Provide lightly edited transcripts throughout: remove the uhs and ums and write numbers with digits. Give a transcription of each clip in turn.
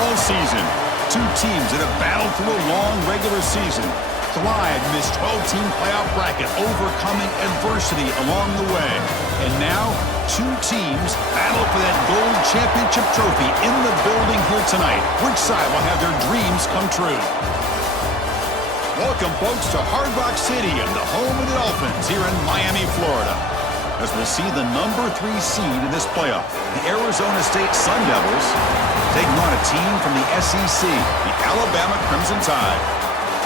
football season. Two teams that have battled through a long regular season, thrived in this 12-team playoff bracket, overcoming adversity along the way. And now, two teams battle for that gold championship trophy in the building here tonight. Which side will have their dreams come true? Welcome, folks, to Hard Rock City and the home of the Dolphins here in Miami, Florida, as we'll see the number 3 seed in this playoff, the Arizona State Sun Devils, taking on a team from the SEC, the Alabama Crimson Tide.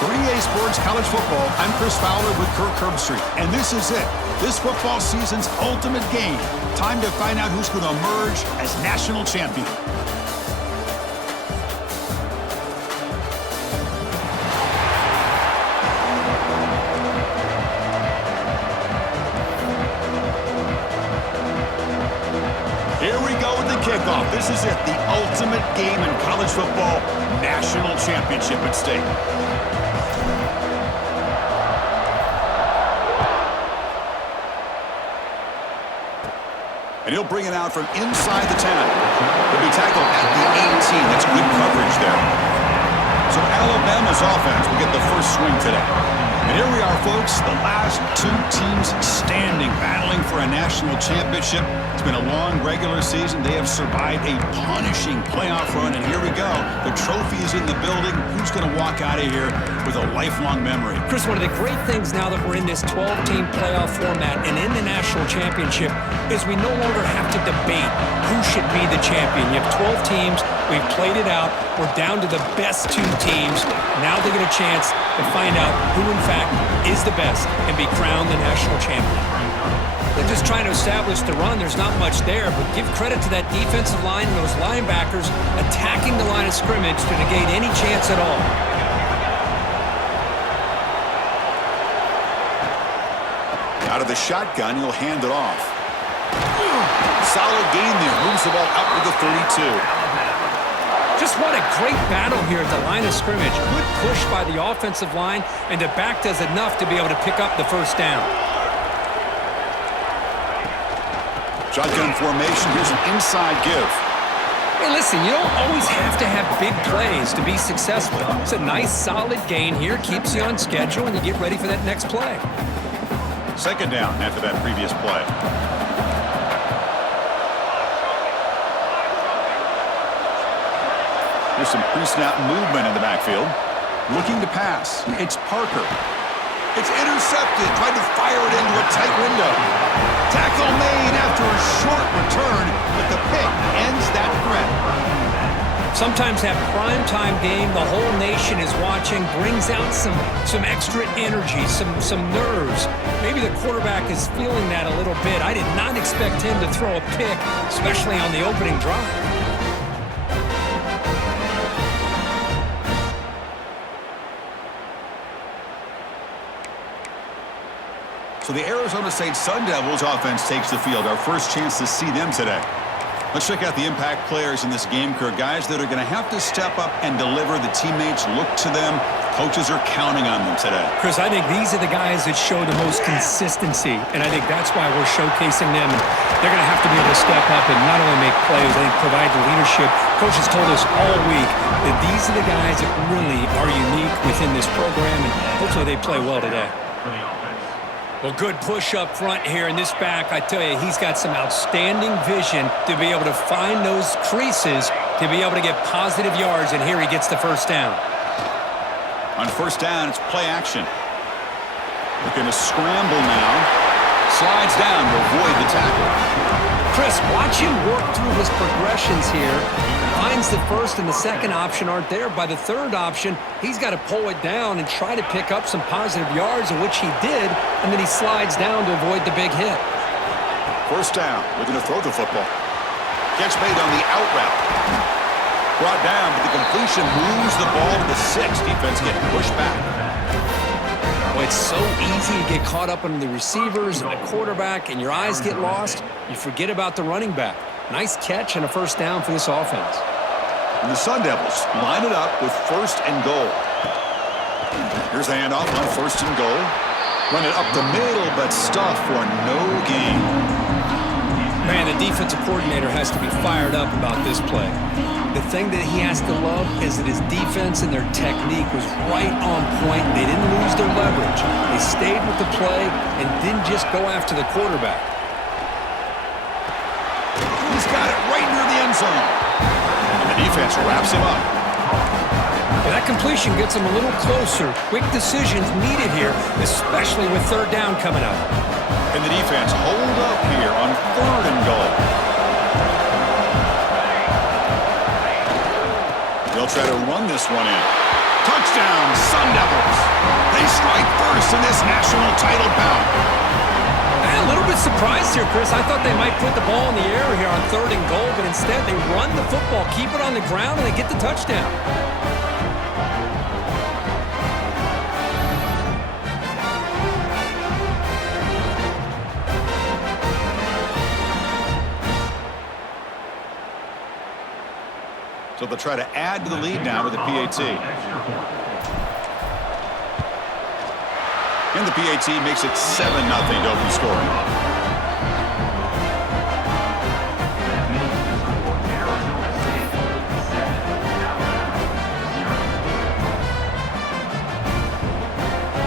For EA Sports College Football, I'm Chris Fowler with Kirk Herbstreit, and this is it. This football season's ultimate game. Time to find out who's going to emerge as national champion. Here we go with the kickoff. This is it, the ultimate game in college football, national championship at stake. And he'll bring it out from inside the 10. He'll be tackled at the 18. That's good coverage there. So Alabama's offense will get the first swing today. And here we are, folks, the last two teams standing, battling for a national championship. It's been a long regular season. They have survived a punishing playoff run, and here we go. The trophy is in the building. Who's going to walk out of here with a lifelong memory? Chris, one of the great things now that we're in this 12-team playoff format and in the national championship is we no longer have to debate who should be the champion. You have 12 teams. We've played it out. We're down to the best 2 teams. Now they get a chance to find out who, in fact, is the best and be crowned the national champion. They're just trying to establish the run. There's not much there, but give credit to that defensive line and those linebackers attacking the line of scrimmage to negate any chance at all. Out of the shotgun, he'll hand it off. Solid gain there. Moves the ball out to the 32. Just what a great battle here at the line of scrimmage. Good push by the offensive line, and the back does enough to be able to pick up the first down. Shotgun formation. Here's an inside give. Hey, listen, you don't always have to have big plays to be successful. It's a nice, solid gain here. Keeps you on schedule, and you get ready for that next play. Second down after that previous play. There's some pre-snap movement in the backfield. Looking to pass. It's Parker. It's intercepted. Tried to fire it into a tight window. Tackle made after a short return, but the pick ends that threat. Sometimes that primetime game, the whole nation is watching, brings out some extra energy, some nerves. Maybe the quarterback is feeling that a little bit. I did not expect him to throw a pick, especially on the opening drive. So the Arizona State Sun Devils offense takes the field. Our first chance to see them today. Let's check out the impact players in this game, Kirk. Guys that are going to have to step up and deliver. The teammates look to them. Coaches are counting on them today. Chris, I think these are the guys that show the most consistency, and I think that's why we're showcasing them. And they're going to have to be able to step up and not only make plays, I think provide the leadership. Coach has told us all week that these are the guys that really are unique within this program, and hopefully they play well today. Well, good push up front here in this back. I tell you, he's got some outstanding vision to be able to find those creases, to be able to get positive yards, and here he gets the first down. On first down, it's play action. Looking to scramble now. Slides down to avoid the tackle. Chris, watch him work through his progressions here. Finds the first and the second option aren't there. By the third option, he's got to pull it down and try to pick up some positive yards, of which he did, and then he slides down to avoid the big hit. First down, looking to throw the football. Catch made on the out route. Brought down, but the completion moves the ball to the 6. Defense getting pushed back. Well, it's so easy to get caught up on the receivers and the quarterback, and your eyes get lost. You forget about the running back. Nice catch and a first down for this offense. And the Sun Devils line it up with first and goal. Here's the handoff on first and goal. Run it up the middle, but stuffed for no gain. Man, the defensive coordinator has to be fired up about this play. The thing that he has to love is that his defense and their technique was right on point. They didn't lose their leverage. They stayed with the play and didn't just go after the quarterback. He's got it right near the end zone. And the defense wraps him up. Well, that completion gets him a little closer. Quick decisions needed here, especially with third down coming up. And the defense hold up here on 3rd and goal. They'll try to run this one in. Touchdown, Sun Devils. They strike first in this national title bout. A little bit surprised here, Chris. I thought they might put the ball in the air here on 3rd and goal, but instead they run the football, keep it on the ground, and they get the touchdown. So they'll try to add to the lead now with the PAT. And the PAT makes it 7-0 to open scoring.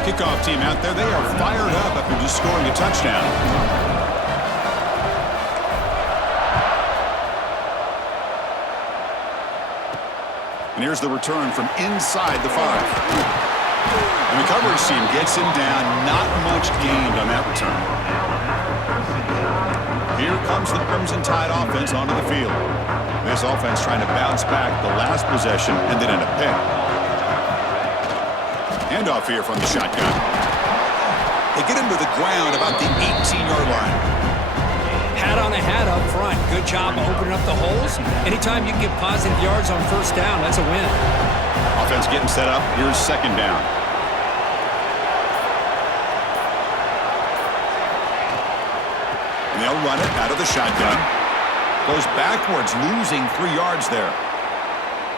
Kickoff team out there, they are fired up after just scoring a touchdown. And here's the return from inside the 5. And the coverage team gets him down. Not much gained on that return. Here comes the Crimson Tide offense onto the field. This offense trying to bounce back the last possession and then in a pick. Handoff here from the shotgun. They get him to the ground about the 18-yard line. Hat on a hat up front. Good job of opening up the holes. Anytime you can get positive yards on 1st down, that's a win. Offense getting set up. Here's 2nd down. And they'll run it out of the shotgun. Goes backwards, losing 3 yards there.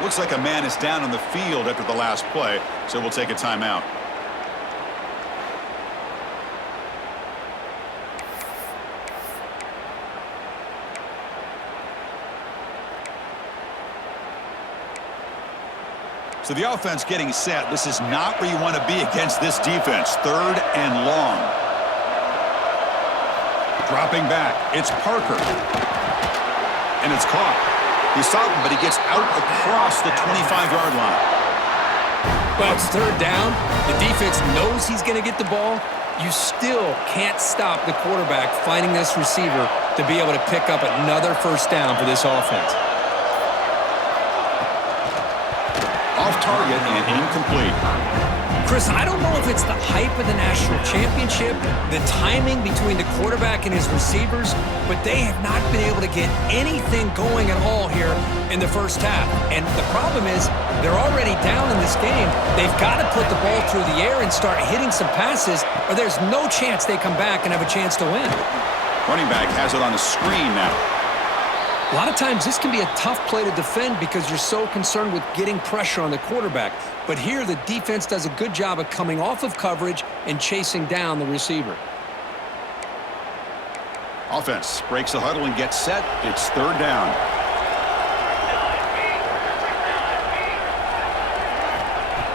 Looks like a man is down on the field after the last play, so we'll take a timeout. So the offense getting set. This is not where you want to be against this defense. 3rd and long. Dropping back. It's Parker. And it's caught. He stopped him, but he gets out across the 25-yard line. Well, it's 3rd down. The defense knows he's going to get the ball. You still can't stop the quarterback finding this receiver to be able to pick up another 1st down for this offense. Off target and incomplete. Chris, I don't know if it's the hype of the national championship, the timing between the quarterback and his receivers, but they have not been able to get anything going at all here in the 1st half. And the problem is they're already down in this game. They've got to put the ball through the air and start hitting some passes, or there's no chance they come back and have a chance to win. Running back has it on the screen now. A lot of times this can be a tough play to defend because you're so concerned with getting pressure on the quarterback. But here the defense does a good job of coming off of coverage and chasing down the receiver. Offense breaks the huddle and gets set. It's 3rd down.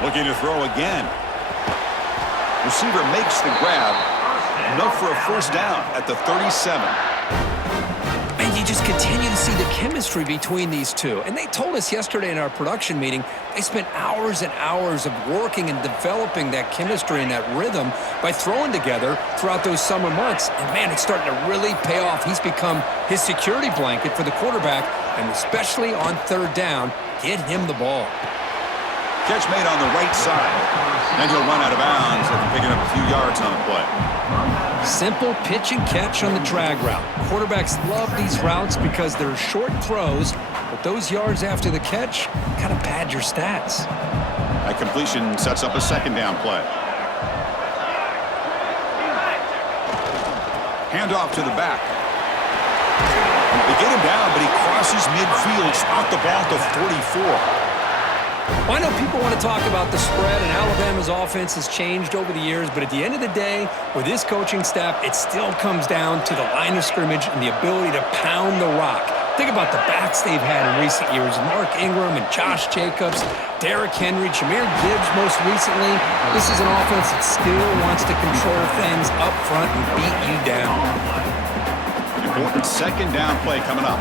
Looking to throw again. Receiver makes the grab. Enough for a 1st down at the 37. And you just continue to see the chemistry between these two. And they told us yesterday in our production meeting, they spent hours and hours of working and developing that chemistry and that rhythm by throwing together throughout those summer months. And, man, it's starting to really pay off. He's become his security blanket for the quarterback, and especially on 3rd down, get him the ball. Catch made on the right side. And he'll run out of bounds after picking up a few yards on the play. Simple pitch and catch on the drag route. Quarterbacks love these routes because they're short throws, but those yards after the catch kind of pad your stats. That completion sets up a 2nd down play. Handoff to the back. They get him down, but he crosses midfield, out the ball to 44. Well, I know people want to talk about the spread, and Alabama's offense has changed over the years, but at the end of the day, with this coaching staff, it still comes down to the line of scrimmage and the ability to pound the rock. Think about the backs they've had in recent years. Mark Ingram and Josh Jacobs, Derrick Henry, Jahmyr Gibbs most recently. This is an offense that still wants to control things up front and beat you down. Important second down play coming up.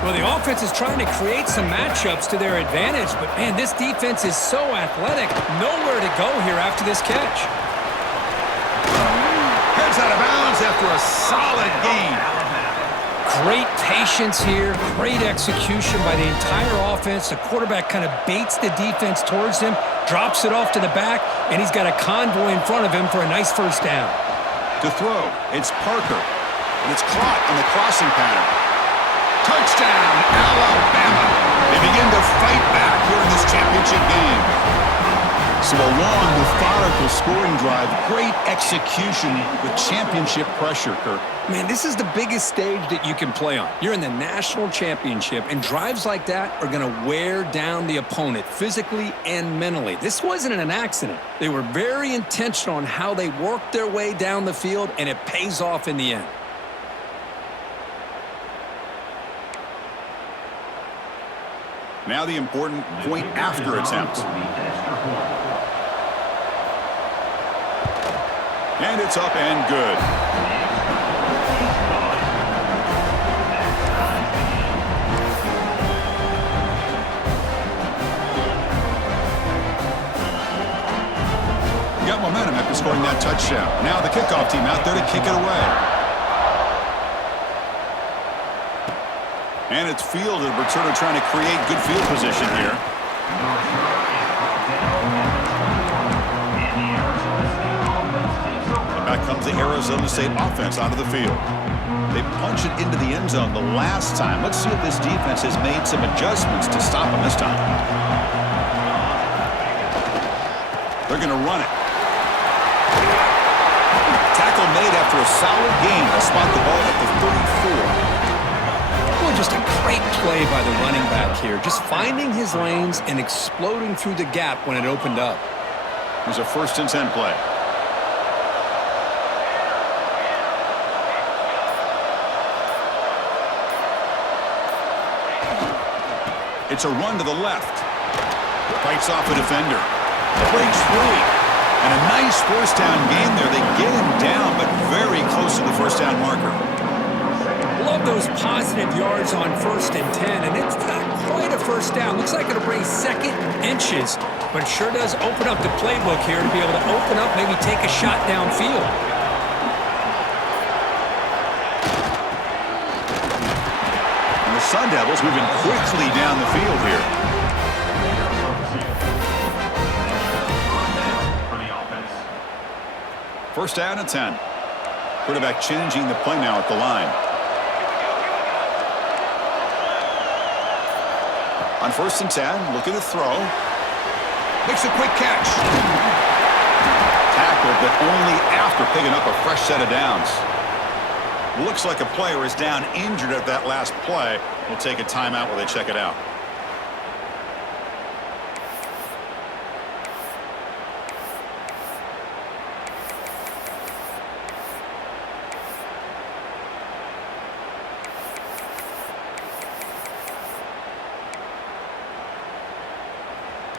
Well, the offense is trying to create some matchups to their advantage, but, man, this defense is so athletic. Nowhere to go here after this catch. Heads out of bounds after a solid gain. Great patience here, great execution by the entire offense. The quarterback kind of baits the defense towards him, drops it off to the back, and he's got a convoy in front of him for a nice first down. To throw, it's Parker, and it's caught on the crossing pattern. Touchdown, Alabama. They begin to fight back here in this championship game. So a long, methodical scoring drive. Great execution with championship pressure, Kirk. Man, this is the biggest stage that you can play on. You're in the national championship, and drives like that are going to wear down the opponent physically and mentally. This wasn't an accident. They were very intentional on how they worked their way down the field, and it pays off in the end. Now the important point after attempt. And it's up and good. Got momentum after scoring that touchdown. Now the kickoff team out there to kick it away. And it's fielded. We're sort of trying to create good field position here. And back comes the Arizona State offense out of the field. They punch it into the end zone the last time. Let's see if this defense has made some adjustments to stop them this time. They're going to run it. Tackle made after a solid gain. They'll spot the ball at the 34. Just a great play by the running back here. Just finding his lanes and exploding through the gap when it opened up. It was a 1st and 10 play. It's a run to the left. Fights off a defender. Breaks free. And a nice first down gain there. They get him down, but very close to the first down marker. Love those positive yards on 1st and 10, and it's not quite a first down. Looks like it'll bring second inches, but it sure does open up the playbook here to be able to open up, maybe take a shot downfield. And the Sun Devils moving quickly down the field here. First down and 10. Quarterback changing the play now at the line. On 1st and 10, looking to throw. Makes a quick catch. Tackled, but only after picking up a fresh set of downs. Looks like a player is down injured at that last play. We'll take a timeout while they check it out.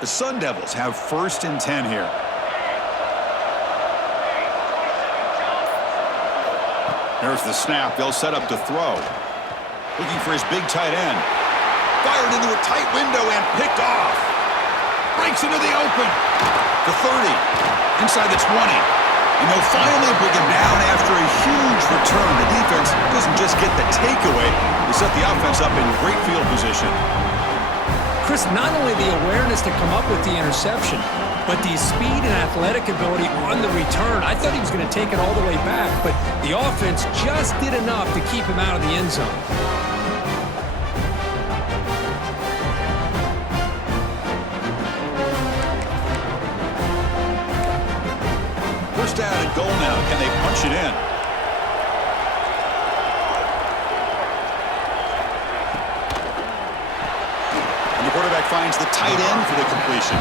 The Sun Devils have 1st and 10 here. There's the snap. They'll set up to throw. Looking for his big tight end. Fired into a tight window and picked off. Breaks into the open. The 30. Inside the 20. And they'll finally bring him down after a huge return. The defense doesn't just get the takeaway. They set the offense up in great field position. Chris, not only the awareness to come up with the interception, but the speed and athletic ability on the return. I thought he was going to take it all the way back, but the offense just did enough to keep him out of the end zone. First down and goal now. Can they punch it in? And the quarterback finds the tight end for the completion.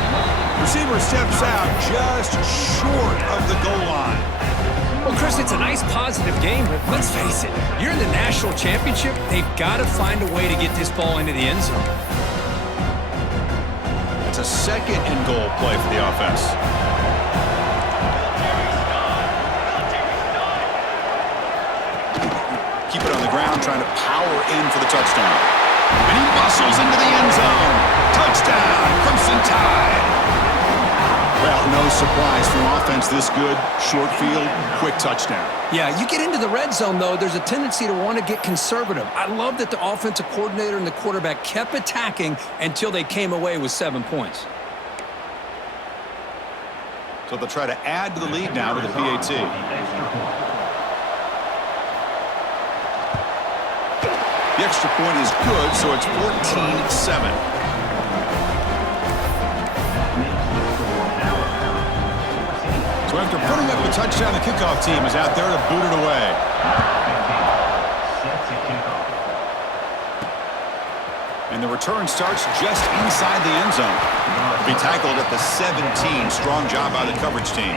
Receiver steps out just short of the goal line. Well, Chris, it's a nice positive game, but let's face it, you're in the national championship. They've got to find a way to get this ball into the end zone. It's a second and goal play for the offense. Keep it on the ground, trying to power in for the touchdown. And he bustles into the end zone. Touchdown, Crimson Tide. Well, no surprise from offense this good. Short field, quick touchdown. Yeah, you get into the red zone, though, there's a tendency to want to get conservative. I love that the offensive coordinator and the quarterback kept attacking until they came away with 7 points. So they'll try to add to the lead now with the PAT. The extra point is good, so it's 14-7. So after putting up a touchdown, the kickoff team is out there to boot it away. And the return starts just inside the end zone. Be tackled at the 17. Strong job by the coverage team.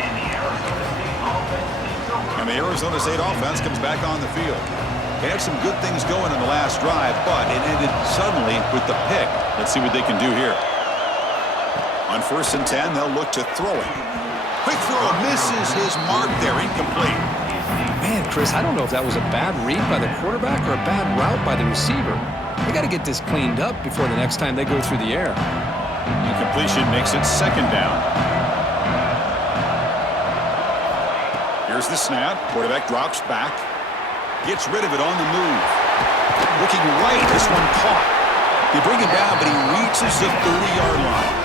And the Arizona State offense comes back on the field. They had some good things going in the last drive, but it ended suddenly with the pick. Let's see what they can do here. On 1st and 10, they'll look to throw it. Quick throw misses his mark there, incomplete. Man, Chris, I don't know if that was a bad read by the quarterback or a bad route by the receiver. They got to get this cleaned up before the next time they go through the air. Incompletion makes it 2nd down. Here's the snap. Quarterback drops back. Gets rid of it on the move. Looking right, this one caught. They bring him down, but he reaches the 30-yard line.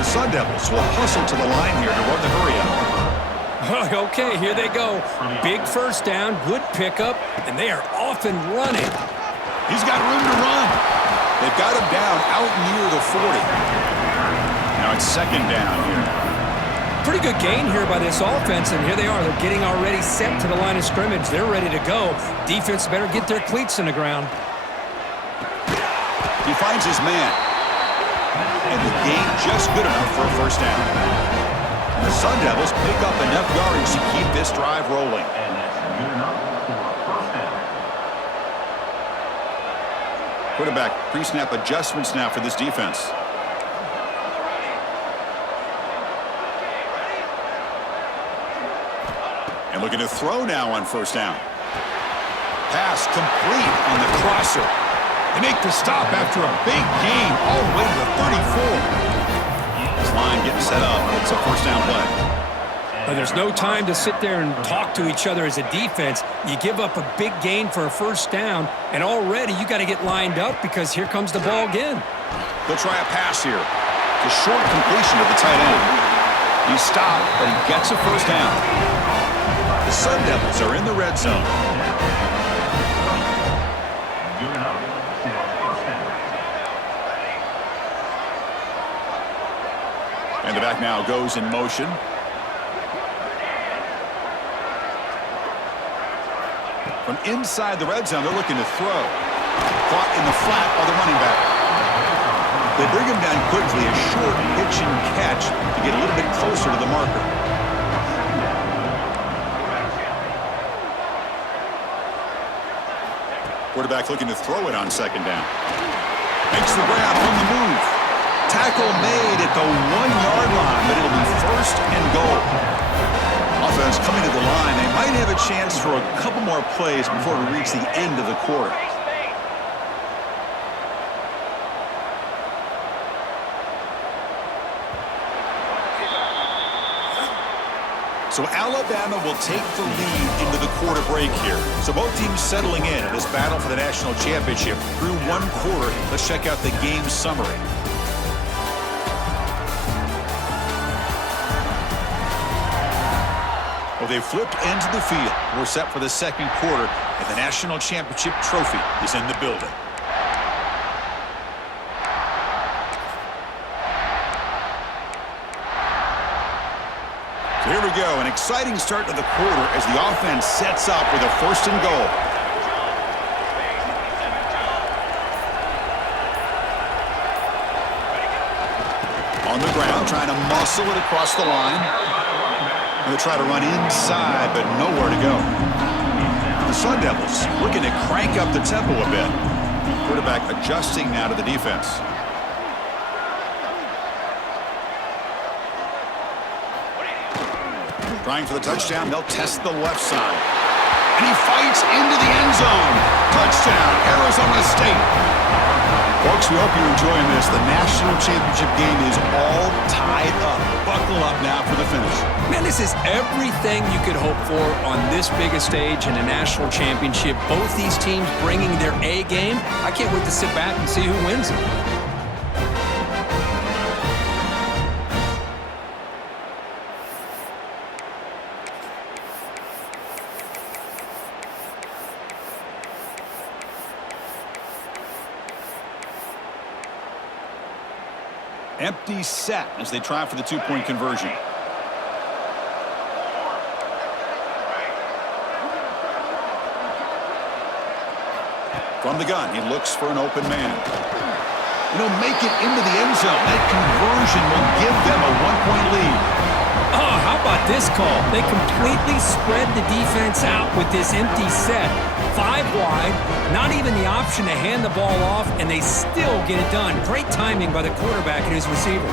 The Sun Devils will hustle to the line here to run the hurry-up. Okay, here they go. Big first down, good pickup, and they are off and running. He's got room to run. They've got him down out near the 40. Now it's 2nd down here. Pretty good gain here by this offense, and here they are. They're getting already set to the line of scrimmage. They're ready to go. Defense better get their cleats in the ground. He finds his man. And the gain just good enough for a first down. And the Sun Devils pick up enough yardage to keep this drive rolling. Quarterback pre-snap adjustments now for this defense. And looking to throw now on 1st down. Pass complete on the crosser. They make the stop after a big gain all the way to the 34. This line getting set up. It's a 1st down play. There's no time to sit there and talk to each other as a defense. You give up a big gain for a 1st down, and already you got to get lined up because here comes the ball again. They'll try a pass here. It's a short completion of the tight end. He stopped, but he gets a 1st down. The Sun Devils are in the red zone. And the back now goes in motion. From inside the red zone, they're looking to throw. Caught in the flat by the running back. They bring him down quickly, a short pitch and catch to get a little bit closer to the marker. Quarterback looking to throw it on 2nd down. Makes the grab on the move. Tackle made at the 1-yard line, but it'll be 1st and goal. Offense coming to the line. They might have a chance for a couple more plays before we reach the end of the quarter. So Alabama will take the lead into the quarter break here. So both teams settling in this battle for the national championship through 1 quarter. Let's check out the game summary. Well, they've flipped into the field. We're set for the 2nd quarter, and the national championship trophy is in the building. So here we go, an exciting start to the quarter as the offense sets up with a 1st and goal. On the ground, trying to muscle it across the line. They'll try to run inside, but nowhere to go. The Sun Devils looking to crank up the tempo a bit. Quarterback adjusting now to the defense. Trying for the touchdown, they'll test the left side. And he fights into the end zone. Touchdown, Arizona State. Folks, we hope you're enjoying this. The national championship game is all tied up. Buckle up now for the finish. Man, this is everything you could hope for on this biggest stage in a national championship. Both these teams bringing their A game. I can't wait to sit back and see who wins it. Empty set as they try for the two-point conversion. From the gun, he looks for an open man. And he'll make it into the end zone. That conversion will give them a one-point lead. Oh, how about this call? They completely spread the defense out with this empty set. 5 wide, not even the option to hand the ball off, and they still get it done. Great timing by the quarterback and his receiver.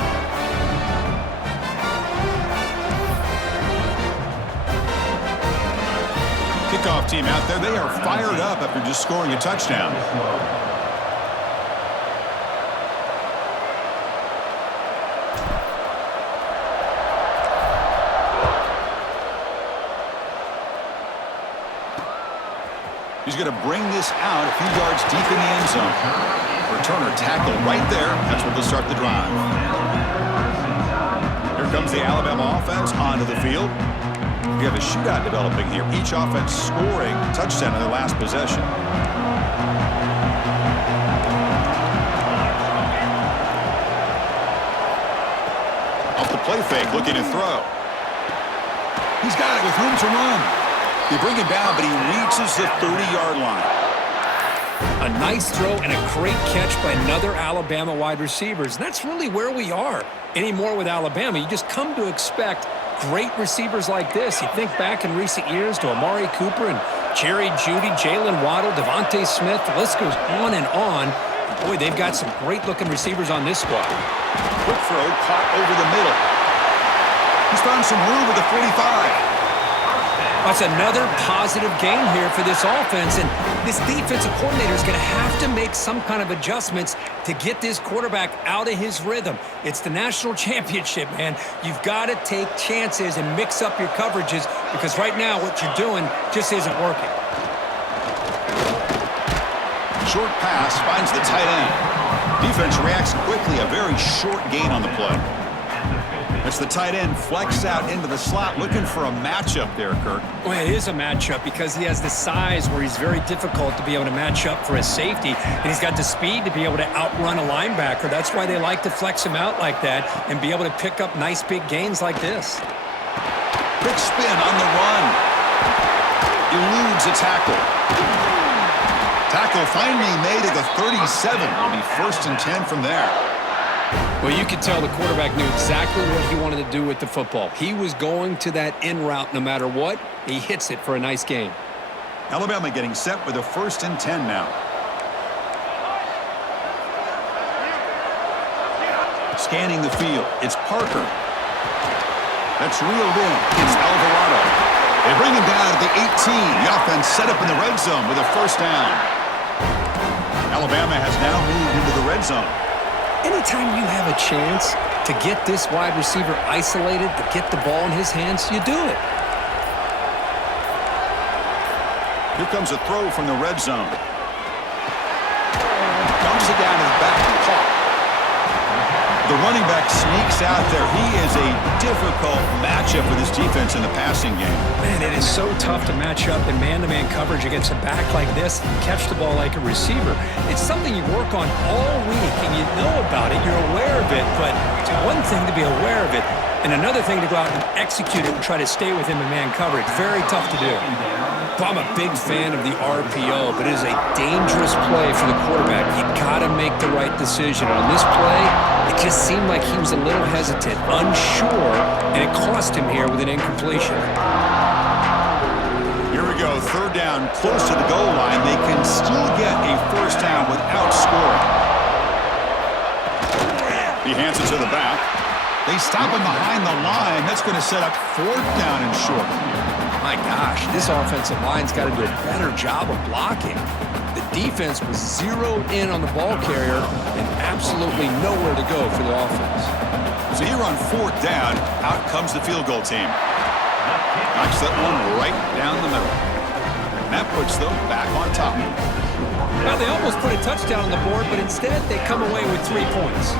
Kickoff team out there, they are fired up after just scoring a touchdown. He's going to bring this out a few yards deep in the end zone. Returner tackle right there. That's where they'll start the drive. Here comes the Alabama offense onto the field. We have a shootout developing here. Each offense scoring a touchdown in their last possession. Off the play fake, looking to throw. He's got it with room to run. They bring him down, but he reaches the 30-yard line. A nice throw and a great catch by another Alabama wide receivers. And that's really where we are anymore with Alabama. You just come to expect great receivers like this. You think back in recent years to Amari Cooper and Jerry Jeudy, Jalen Waddle, Devontae Smith. The list goes on and on. Boy, they've got some great-looking receivers on this squad. Quick throw, caught over the middle. He's found some room at the 45. That's another positive game here for this offense, and this defensive coordinator is going to have to make some kind of adjustments to get this quarterback out of his rhythm. It's the national championship, man. You've got to take chances and mix up your coverages because right now what you're doing just isn't working. Short pass finds the tight end. Defense reacts quickly, a very short gain on the play. As the tight end flex out into the slot, looking for a matchup there, Kirk. Well, it is a matchup because he has the size where he's very difficult to be able to match up for his safety, and he's got the speed to be able to outrun a linebacker. That's why they like to flex him out like that and be able to pick up nice big gains like this. Quick spin on the run. Eludes a tackle. Tackle finally made at the 37. It'll be 1st and 10 from there. Well, you could tell the quarterback knew exactly what he wanted to do with the football. He was going to that in route no matter what. He hits it for a nice gain. Alabama getting set with a 1st and 10 now. Scanning the field. It's Parker. That's reeled in. It's Alvarado. They bring him down at the 18. The offense set up in the red zone with a 1st down. Alabama has now moved into the red zone. Anytime you have a chance to get this wide receiver isolated, to get the ball in his hands, you do it. Here comes a throw from the red zone. Dumps it down to the back and caught. The running back sneaks out there. He is a difficult matchup for this defense in the passing game. Man, it is so tough to match up in man-to-man coverage against a back like this and catch the ball like a receiver. It's something you work on all week, and you know about it. You're aware of it, but it's one thing to be aware of it, and another thing to go out and execute it and try to stay with him in man coverage. Very tough to do. I'm a big fan of the RPO, but it is a dangerous play for the quarterback. You got to make the right decision. On this play, It just seemed like he was a little hesitant, unsure, and it cost him here with an incompletion. Here we go, third down, close to the goal line. They can still get a first down without scoring. He hands it to the back. They stop him behind the line. That's going to set up fourth down and short. My gosh, this offensive line's got to do a better job of blocking. The defense was zeroed in on the ball carrier and absolutely nowhere to go for the offense. So here on fourth down, out comes the field goal team. Knocks that one right down the middle. And that puts them back on top. Now, they almost put a touchdown on the board, but instead they come away with 3 points.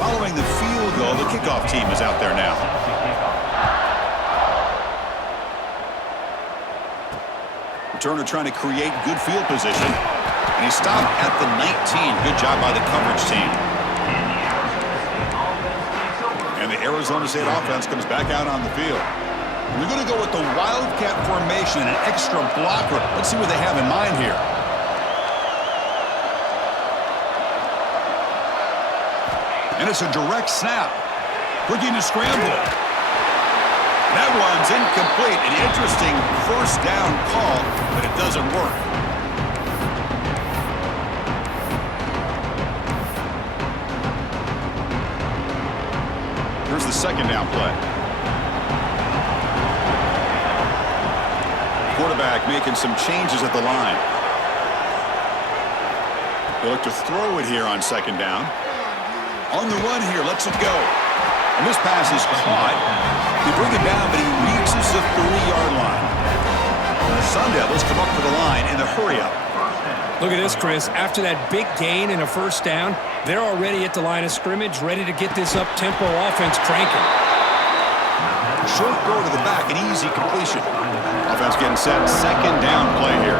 Following the field goal, the kickoff team is out there now. Returner trying to create good field position. And he stopped at the 19. Good job by the coverage team. And the Arizona State offense comes back out on the field. And they're going to go with the Wildcat formation and an extra blocker. Let's see what they have in mind here. And it's a direct snap. Looking to scramble. That one's incomplete. An interesting first down call, but it doesn't work. Here's the second down play. Quarterback making some changes at the line. They look to throw it here on second down. On the run here, lets it go. And this pass is caught. They bring it down, but he reaches the 3-yard line. The Sun Devils come up for the line in the hurry-up. Look at this, Chris. After that big gain and a first down, they're already at the line of scrimmage, ready to get this up-tempo offense cranking. Short throw to the back, an easy completion. Offense getting set. Second down play here.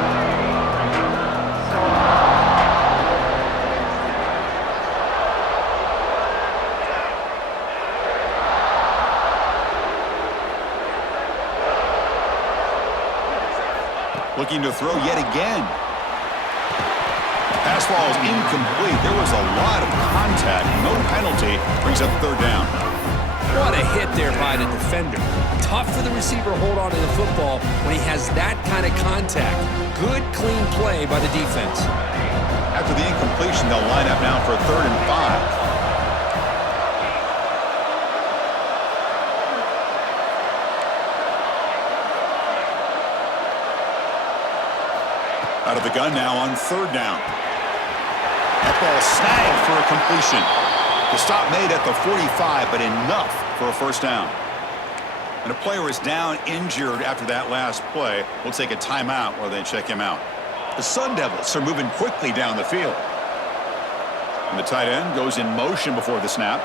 Looking to throw yet again. Pass ball is incomplete. There was a lot of contact. No penalty. Brings up third down. What a hit there by the defender. Tough for the receiver to hold on to the football when he has that kind of contact. Good, clean play by the defense. After the incompletion, they'll line up now for a 3rd and 5. Out of the gun now on 3rd down. That ball snagged for a completion. The stop made at the 45, but enough for a first down. And a player is down injured after that last play. We'll take a timeout while they check him out. The Sun Devils are moving quickly down the field. And the tight end goes in motion before the snap.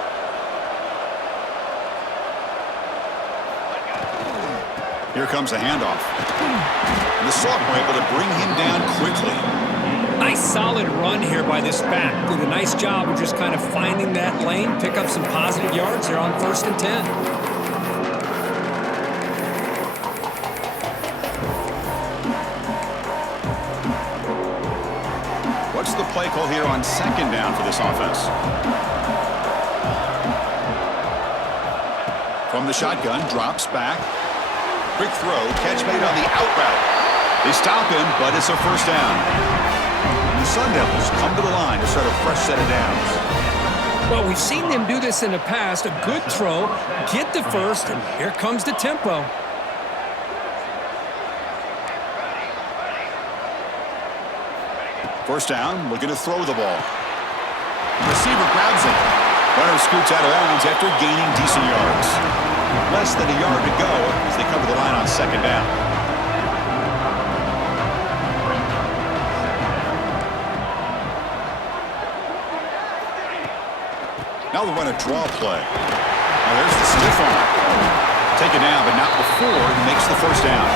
Here comes a handoff. And the Sophomore able to bring him down quickly. Nice solid run here by this back. Did a nice job of just kind of finding that lane, pick up some positive yards here on 1st and 10. What's the play call here on 2nd down for this offense? From the shotgun, drops back. Quick throw, catch made on the out route. They stop him, but it's a first down. The Sun Devils come to the line to start a fresh set of downs. Well, we've seen them do this in the past. A good throw, get the first, and here comes the tempo. First down, looking to throw the ball. Receiver grabs it. Runner scoots out of bounds after gaining decent yards. Less than a yard to go as they cover the line on 2nd down. Now they'll run a draw play. Now there's the stiff arm. Take it down, but not before he makes the first down.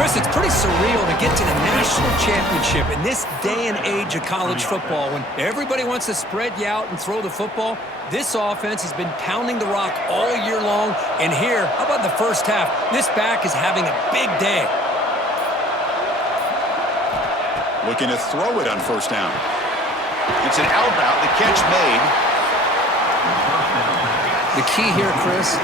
Chris, it's pretty surreal to get to the national championship in this day and age of college football when everybody wants to spread you out and throw the football. This offense has been pounding the rock all year long. And here, how about the first half? This back is having a big day. Looking to throw it on first down. It's an out route. The catch made. The key here, Chris,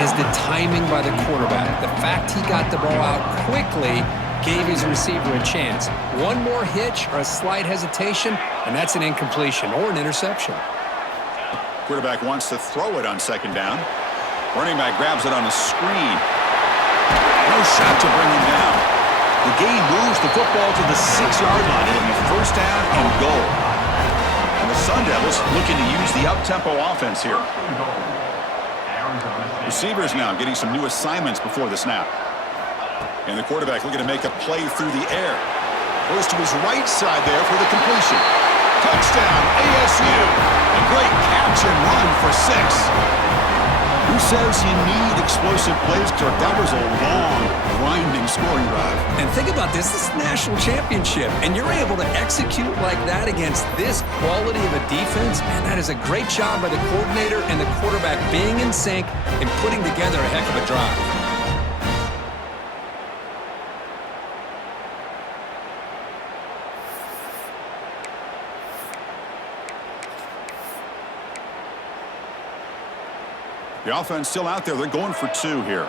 is the timing by the quarterback. The fact he got the ball out quickly gave his receiver a chance. One more hitch or a slight hesitation, and that's an incompletion or an interception. Quarterback wants to throw it on second down. Running back grabs it on a screen. No shot to bring him down. The gain moves the football to the 6-yard line. It'll be first down and goal. And the Sun Devils looking to use the up-tempo offense here. Receivers now getting some new assignments before the snap. And the quarterback looking to make a play through the air. Goes to his right side there for the completion. Touchdown, ASU. A great catch and run for 6. Who says you need explosive plays, Kirk? That was a long, grinding scoring drive. And think about this. This is a national championship, and you're able to execute like that against this quality of a defense. Man, that is a great job by the coordinator and the quarterback being in sync and putting together a heck of a drive. The offense still out there. They're going for 2 here.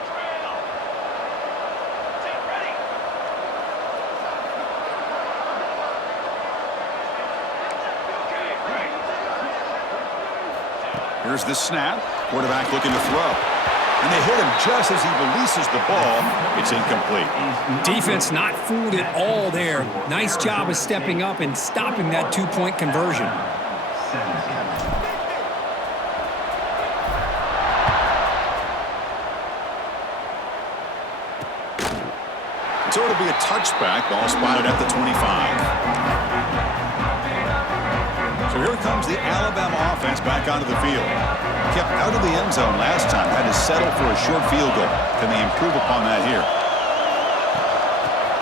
Here's the snap. Quarterback looking to throw. And they hit him just as he releases the ball. It's incomplete. Defense not fooled at all there. Nice job of stepping up and stopping that 2-point conversion. So it'll be a touchback. Ball spotted at the 25. So here comes the Alabama offense back onto the field. Kept out of the end zone last time. Had to settle for a short field goal. Can they improve upon that here?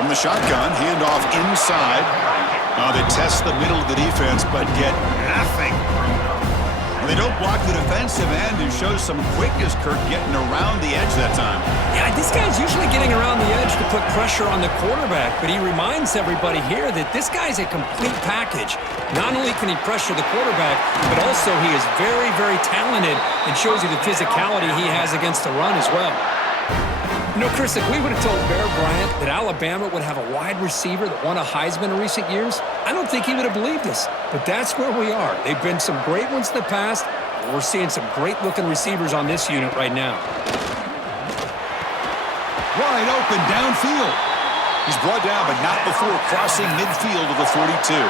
From the shotgun, handoff inside. They test the middle of the defense, but get nothing. They don't block the defensive end and shows some quickness, Kirk, getting around the edge that time. Yeah, this guy's usually getting around the edge to put pressure on the quarterback, but he reminds everybody here that this guy's a complete package. Not only can he pressure the quarterback, but also he is very, very talented and shows you the physicality he has against the run as well. You know, Chris, if we would have told Bear Bryant that Alabama would have a wide receiver that won a Heisman in recent years, I don't think he would have believed us. But that's where we are. They've been some great ones in the past, and we're seeing some great-looking receivers on this unit right now. Wide open downfield. He's brought down, but not before crossing midfield of the 42.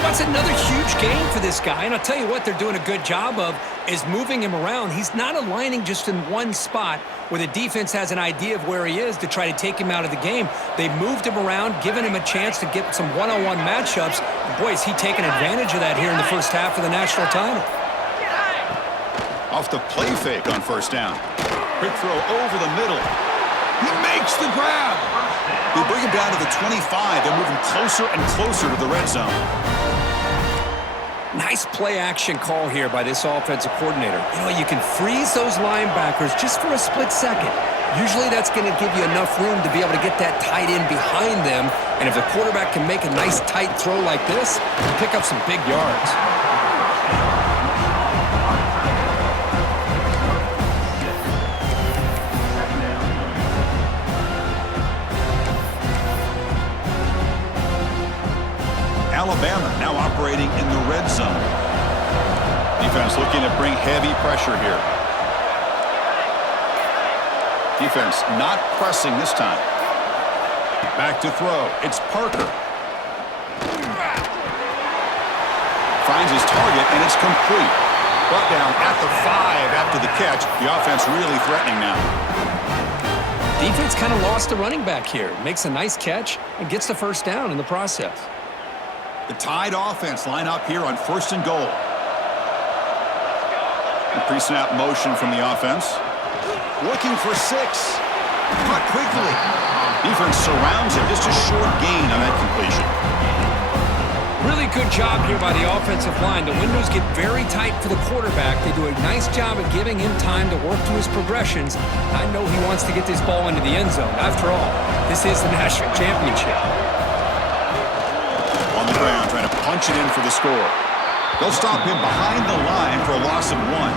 That's another huge gain for this guy, and I'll tell you what they're doing a good job of is moving him around. He's not aligning just in one spot where the defense has an idea of where he is to try to take him out of the game. They've moved him around, given him a chance to get some one-on-one matchups. And boy, is he taking advantage of that here in the first half of the national title. Off the play fake on first down. Quick throw over the middle. He makes the grab. They bring him down to the 25. They're moving closer and closer to the red zone. Nice play-action call here by this offensive coordinator. You know, you can freeze those linebackers just for a split second. Usually that's going to give you enough room to be able to get that tight end behind them. And if the quarterback can make a nice tight throw like this, you can pick up some big yards. Alabama now operating in the red zone. Defense looking to bring heavy pressure here. Defense not pressing this time. Back to throw. It's Parker. Finds his target, and it's complete. Brought down at the 5 after the catch. The offense really threatening now. Defense kind of lost the running back here. Makes a nice catch and gets the first down in the process. The Tide offense line up here on first and goal. Pre-snap motion from the offense. Looking for 6. Caught quickly. Defense surrounds him. Just a short gain on that completion. Really good job here by the offensive line. The windows get very tight for the quarterback. They do a nice job of giving him time to work through his progressions. I know he wants to get this ball into the end zone. After all, this is the National Championship. On the ground, trying to punch it in for the score. They'll stop him behind the line for a loss of 1.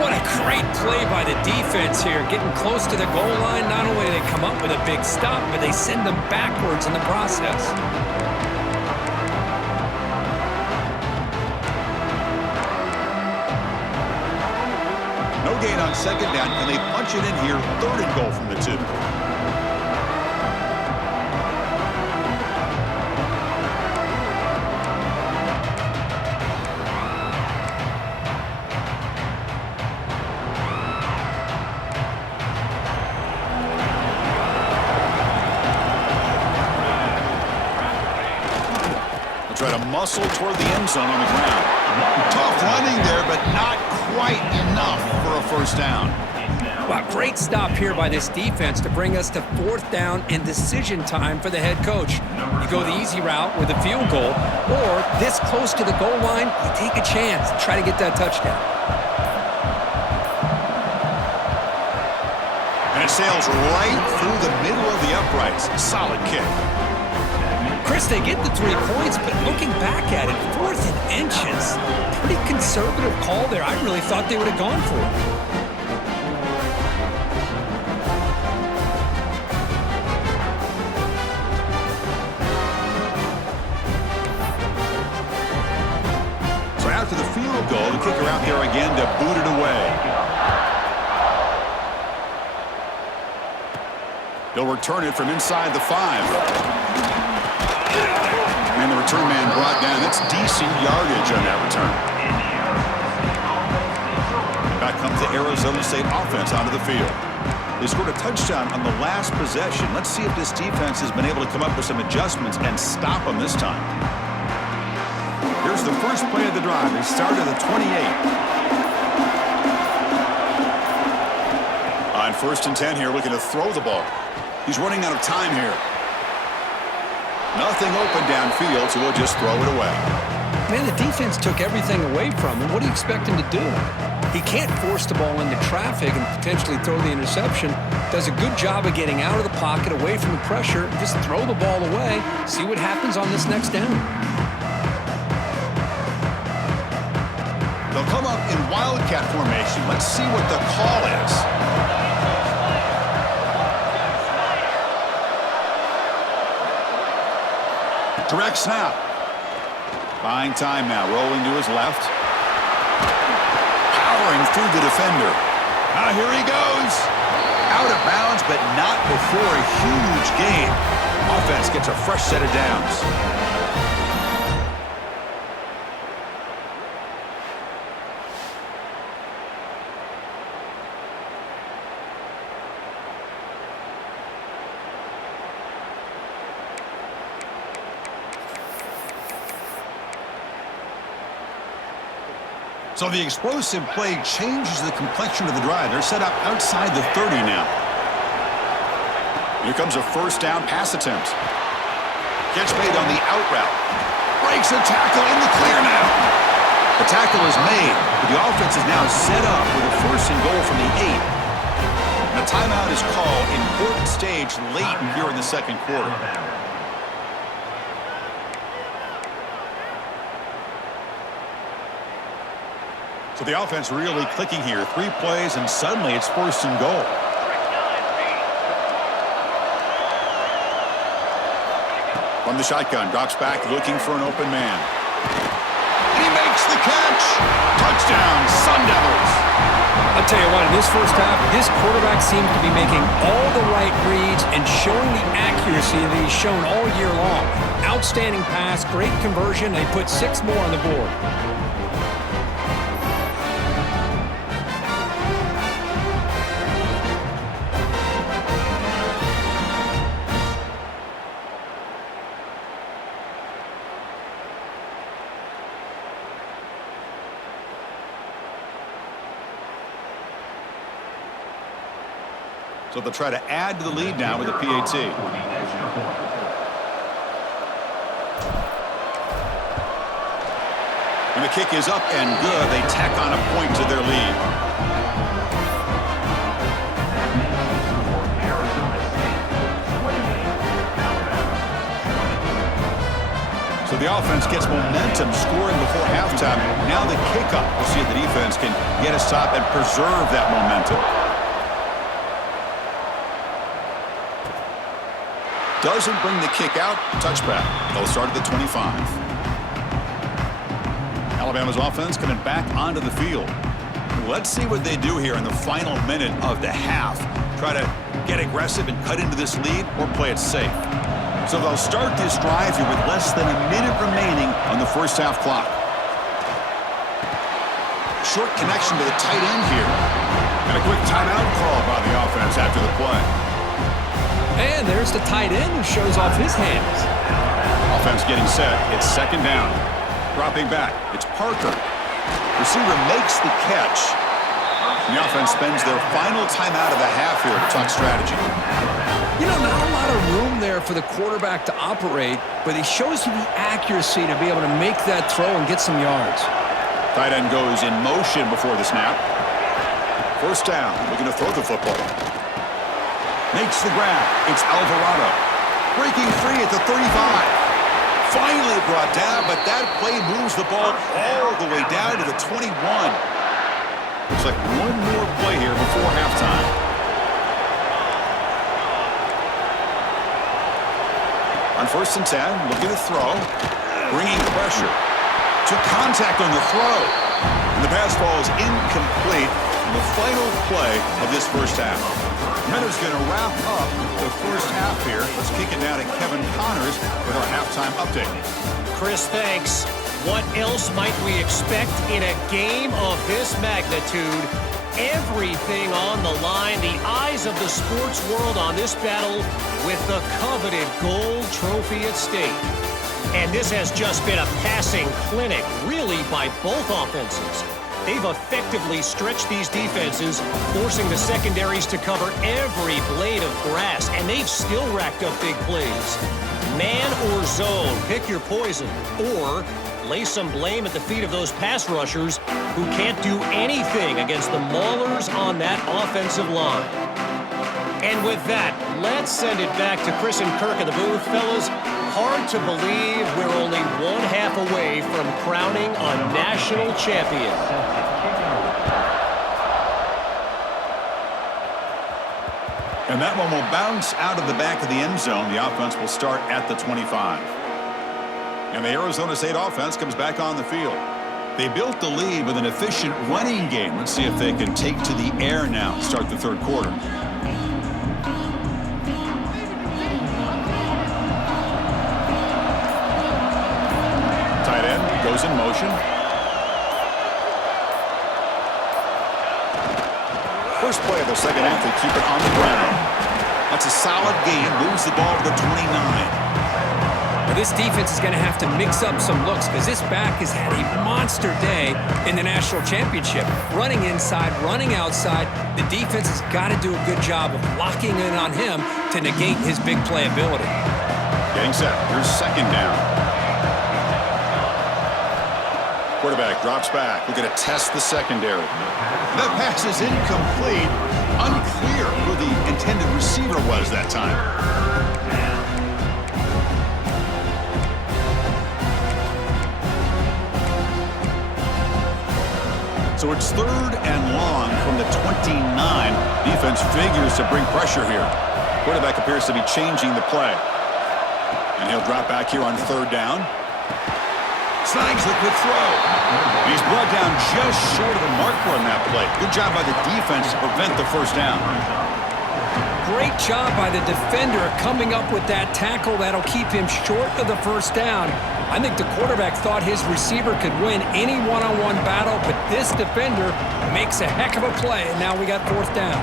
What a great play by the defense here. Getting close to the goal line, not only do they come up with a big stop, but they send them backwards in the process. No gain on second down. Can they punch it in here? 3rd and goal from the 2. Try to muscle toward the end zone on the ground. Tough running there, but not quite enough for a first down. Wow, great stop here by this defense to bring us to 4th down and decision time for the head coach. You go the easy route with a field goal, or this close to the goal line, you take a chance and try to get that touchdown. And it sails right through the middle of the uprights. Solid kick. Chris, they get the 3 points, but looking back at it, 4th and inches. Pretty conservative call there. I really thought they would have gone for it. So after the field goal, the kicker out there again to boot it away. They'll return it from inside the 5. And the return man brought down. That's decent yardage on that return. Back comes the Arizona State offense onto the field. They scored a touchdown on the last possession. Let's see if this defense has been able to come up with some adjustments and stop them this time. Here's the first play of the drive. They start at the 28. On 1st and 10 here, looking to throw the ball. He's running out of time here. Nothing open downfield, so we'll just throw it away. Man, the defense took everything away from him. What do you expect him to do? He can't force the ball into traffic and potentially throw the interception. Does a good job of getting out of the pocket, away from the pressure, just throw the ball away, see what happens on this next down. They'll come up in wildcat formation. Let's see what the call is. Direct snap. Buying time now. Rolling to his left. Powering through the defender. Now here he goes. Out of bounds, but not before a huge gain. Offense gets a fresh set of downs. So the explosive play changes the complexion of the drive. They're set up outside the 30 now. Here comes a first down pass attempt. Catch made on the out route. Breaks a tackle in the clear now. The tackle is made, but the offense is now set up with a 1st and goal from the 8. And a timeout is called. Important stage late here in the 2nd quarter. So the offense really clicking here. 3 plays, and suddenly it's 1st and goal. From the shotgun, drops back, looking for an open man. And he makes the catch. Touchdown, Sun Devils. I'll tell you what, in this first half, this quarterback seems to be making all the right reads and showing the accuracy that he's shown all year long. Outstanding pass, great conversion. They put 6 more on the board. So they'll try to add to the lead now with a PAT. And the kick is up and good. They tack on a point to their lead. So the offense gets momentum scoring before halftime. Now the kickoff. We'll see if the defense can get a stop and preserve that momentum. Doesn't bring the kick out. Touchback. They'll start at the 25. Alabama's offense coming back onto the field. Let's see what they do here in the final minute of the half. Try to get aggressive and cut into this lead or play it safe. So they'll start this drive here with less than a minute remaining on the first half clock. Short connection to the tight end here. And a quick timeout call by the offense after the play. And there's the tight end who shows off his hands. Offense getting set. It's second down. Dropping back. It's Parker. Receiver makes the catch. And the offense spends their final timeout of the half here to talk strategy. You know, not a lot of room there for the quarterback to operate, but he shows you the accuracy to be able to make that throw and get some yards. Tight end goes in motion before the snap. First down, looking to throw the football. Makes the grab. It's Alvarado. Breaking free at the 35. Finally brought down, but that play moves the ball all the way down to the 21. Looks like one more play here before halftime. On 1st and 10, looking to throw, bringing pressure. Took contact on the throw. And the pass ball is incomplete in the final play of this first half. Meadows going to wrap up the first half here. Let's kick it down to Kevin Connors with our halftime update. Chris, thanks. What else might we expect in a game of this magnitude? Everything on the line, the eyes of the sports world on this battle with the coveted gold trophy at stake. And this has just been a passing clinic, really, by both offenses. They've effectively stretched these defenses, forcing the secondaries to cover every blade of grass, and they've still racked up big plays. Man or zone, pick your poison, or lay some blame at the feet of those pass rushers who can't do anything against the maulers on that offensive line. And with that, let's send it back to Chris and Kirk in the booth. Fellas, hard to believe we're only one half away from crowning a national champion. And that one will bounce out of the back of the end zone. The offense will start at the 25. And the Arizona State offense comes back on the field. They built the lead with an efficient running game. Let's see if they can take to the air now to start the third quarter. Tight end goes in motion. First play of the second half, they keep it on the ground. That's a solid game. Moves the ball to the 29. Well, this defense is going to have to mix up some looks because this back has had a monster day in the national championship. Running inside, running outside. The defense has got to do a good job of locking in on him to negate his big play ability. Getting set. Here's second down. Quarterback drops back. We're going to test the secondary. That pass is incomplete. Unclear who the intended receiver was that time. So it's third and long from the 29. Defense figures to bring pressure here. Quarterback appears to be changing the play. And he'll drop back here on third down. Snags the quick throw. He's brought down just short of the marker on that play. Good job by the defense to prevent the first down. Great job by the defender coming up with that tackle that'll keep him short of the first down. I think the quarterback thought his receiver could win any one-on-one battle, but this defender makes a heck of a play, and now we got fourth down.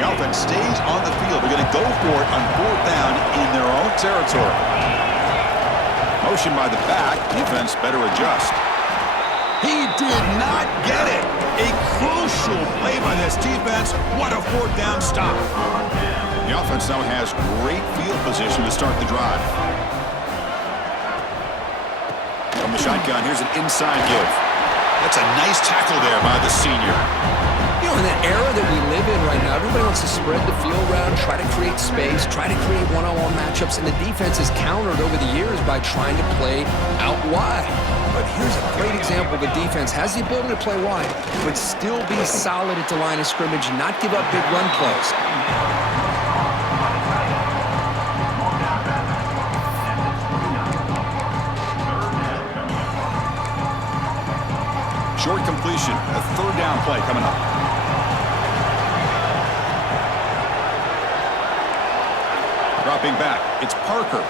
The offense stays on the field. They're going to go for it on fourth down in their own territory. Motion by the back. Defense better adjust. He did not get it. A crucial play by this defense. What a fourth down stop. The offense now has great field position to start the drive. From the shotgun, here's an inside give. That's a nice tackle there by the senior. You know, in that era that we live in right now, everybody wants to spread the field around, try to create space, try to create one-on-one matchups, and the defense is countered over the years by trying to play out wide. But here's a great example. The defense has the ability to play wide, but still be solid at the line of scrimmage and not give up big run plays. Short completion, a third down play coming up. Dropping back, it's Parker.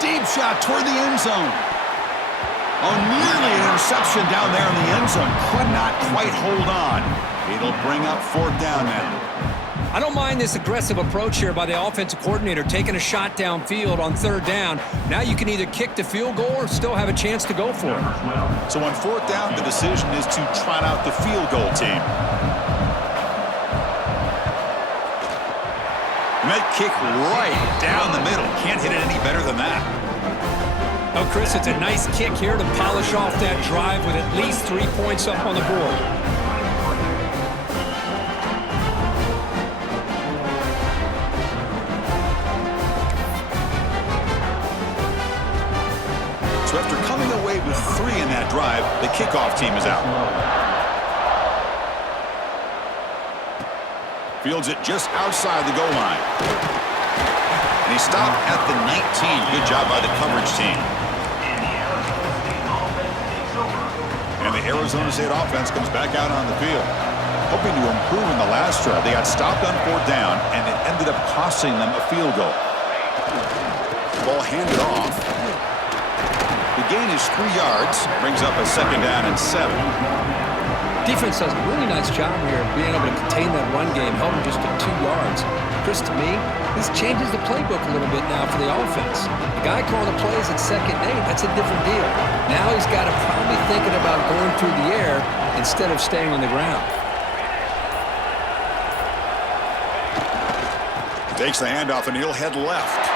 Deep shot toward the end zone. Oh, nearly an interception down there in the end zone. Could not quite hold on. It'll bring up fourth down now. I don't mind this aggressive approach here by the offensive coordinator, taking a shot downfield on third down. Now you can either kick the field goal or still have a chance to go for it. So on fourth down, the decision is to trot out the field goal team. And that kick right down the middle. Can't hit it any better than that. Oh, Chris, it's a nice kick here to polish off that drive with at least 3 points up on the board. So after coming away with 3 in that drive, the kickoff team is out. Fields it just outside the goal line. And he stopped at the 19. Good job by the coverage team. And the Arizona State offense comes back out on the field. Hoping to improve in the last drive. They got stopped on fourth down, and it ended up costing them a field goal. Ball handed off. The gain is 3 yards, brings up a second down and 7. Defense does a really nice job here of being able to contain that run game, held him just to 2 yards. Chris, to me, this changes the playbook a little bit now for the offense. The guy calling the plays at 2nd and 8, that's a different deal. Now he's got to probably thinking about going through the air instead of staying on the ground. Takes the handoff and he'll head left.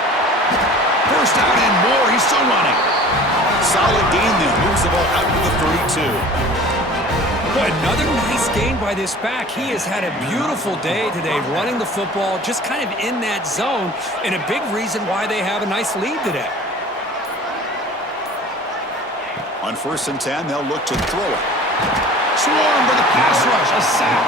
First out and more, he's still running. Solid gain then, moves the ball out to the 32. Boy, another nice gain by this back. He has had a beautiful day today running the football, just kind of in that zone, and a big reason why they have a nice lead today. On 1st and 10, they'll look to throw it. Swarmed by the pass rush, a sack.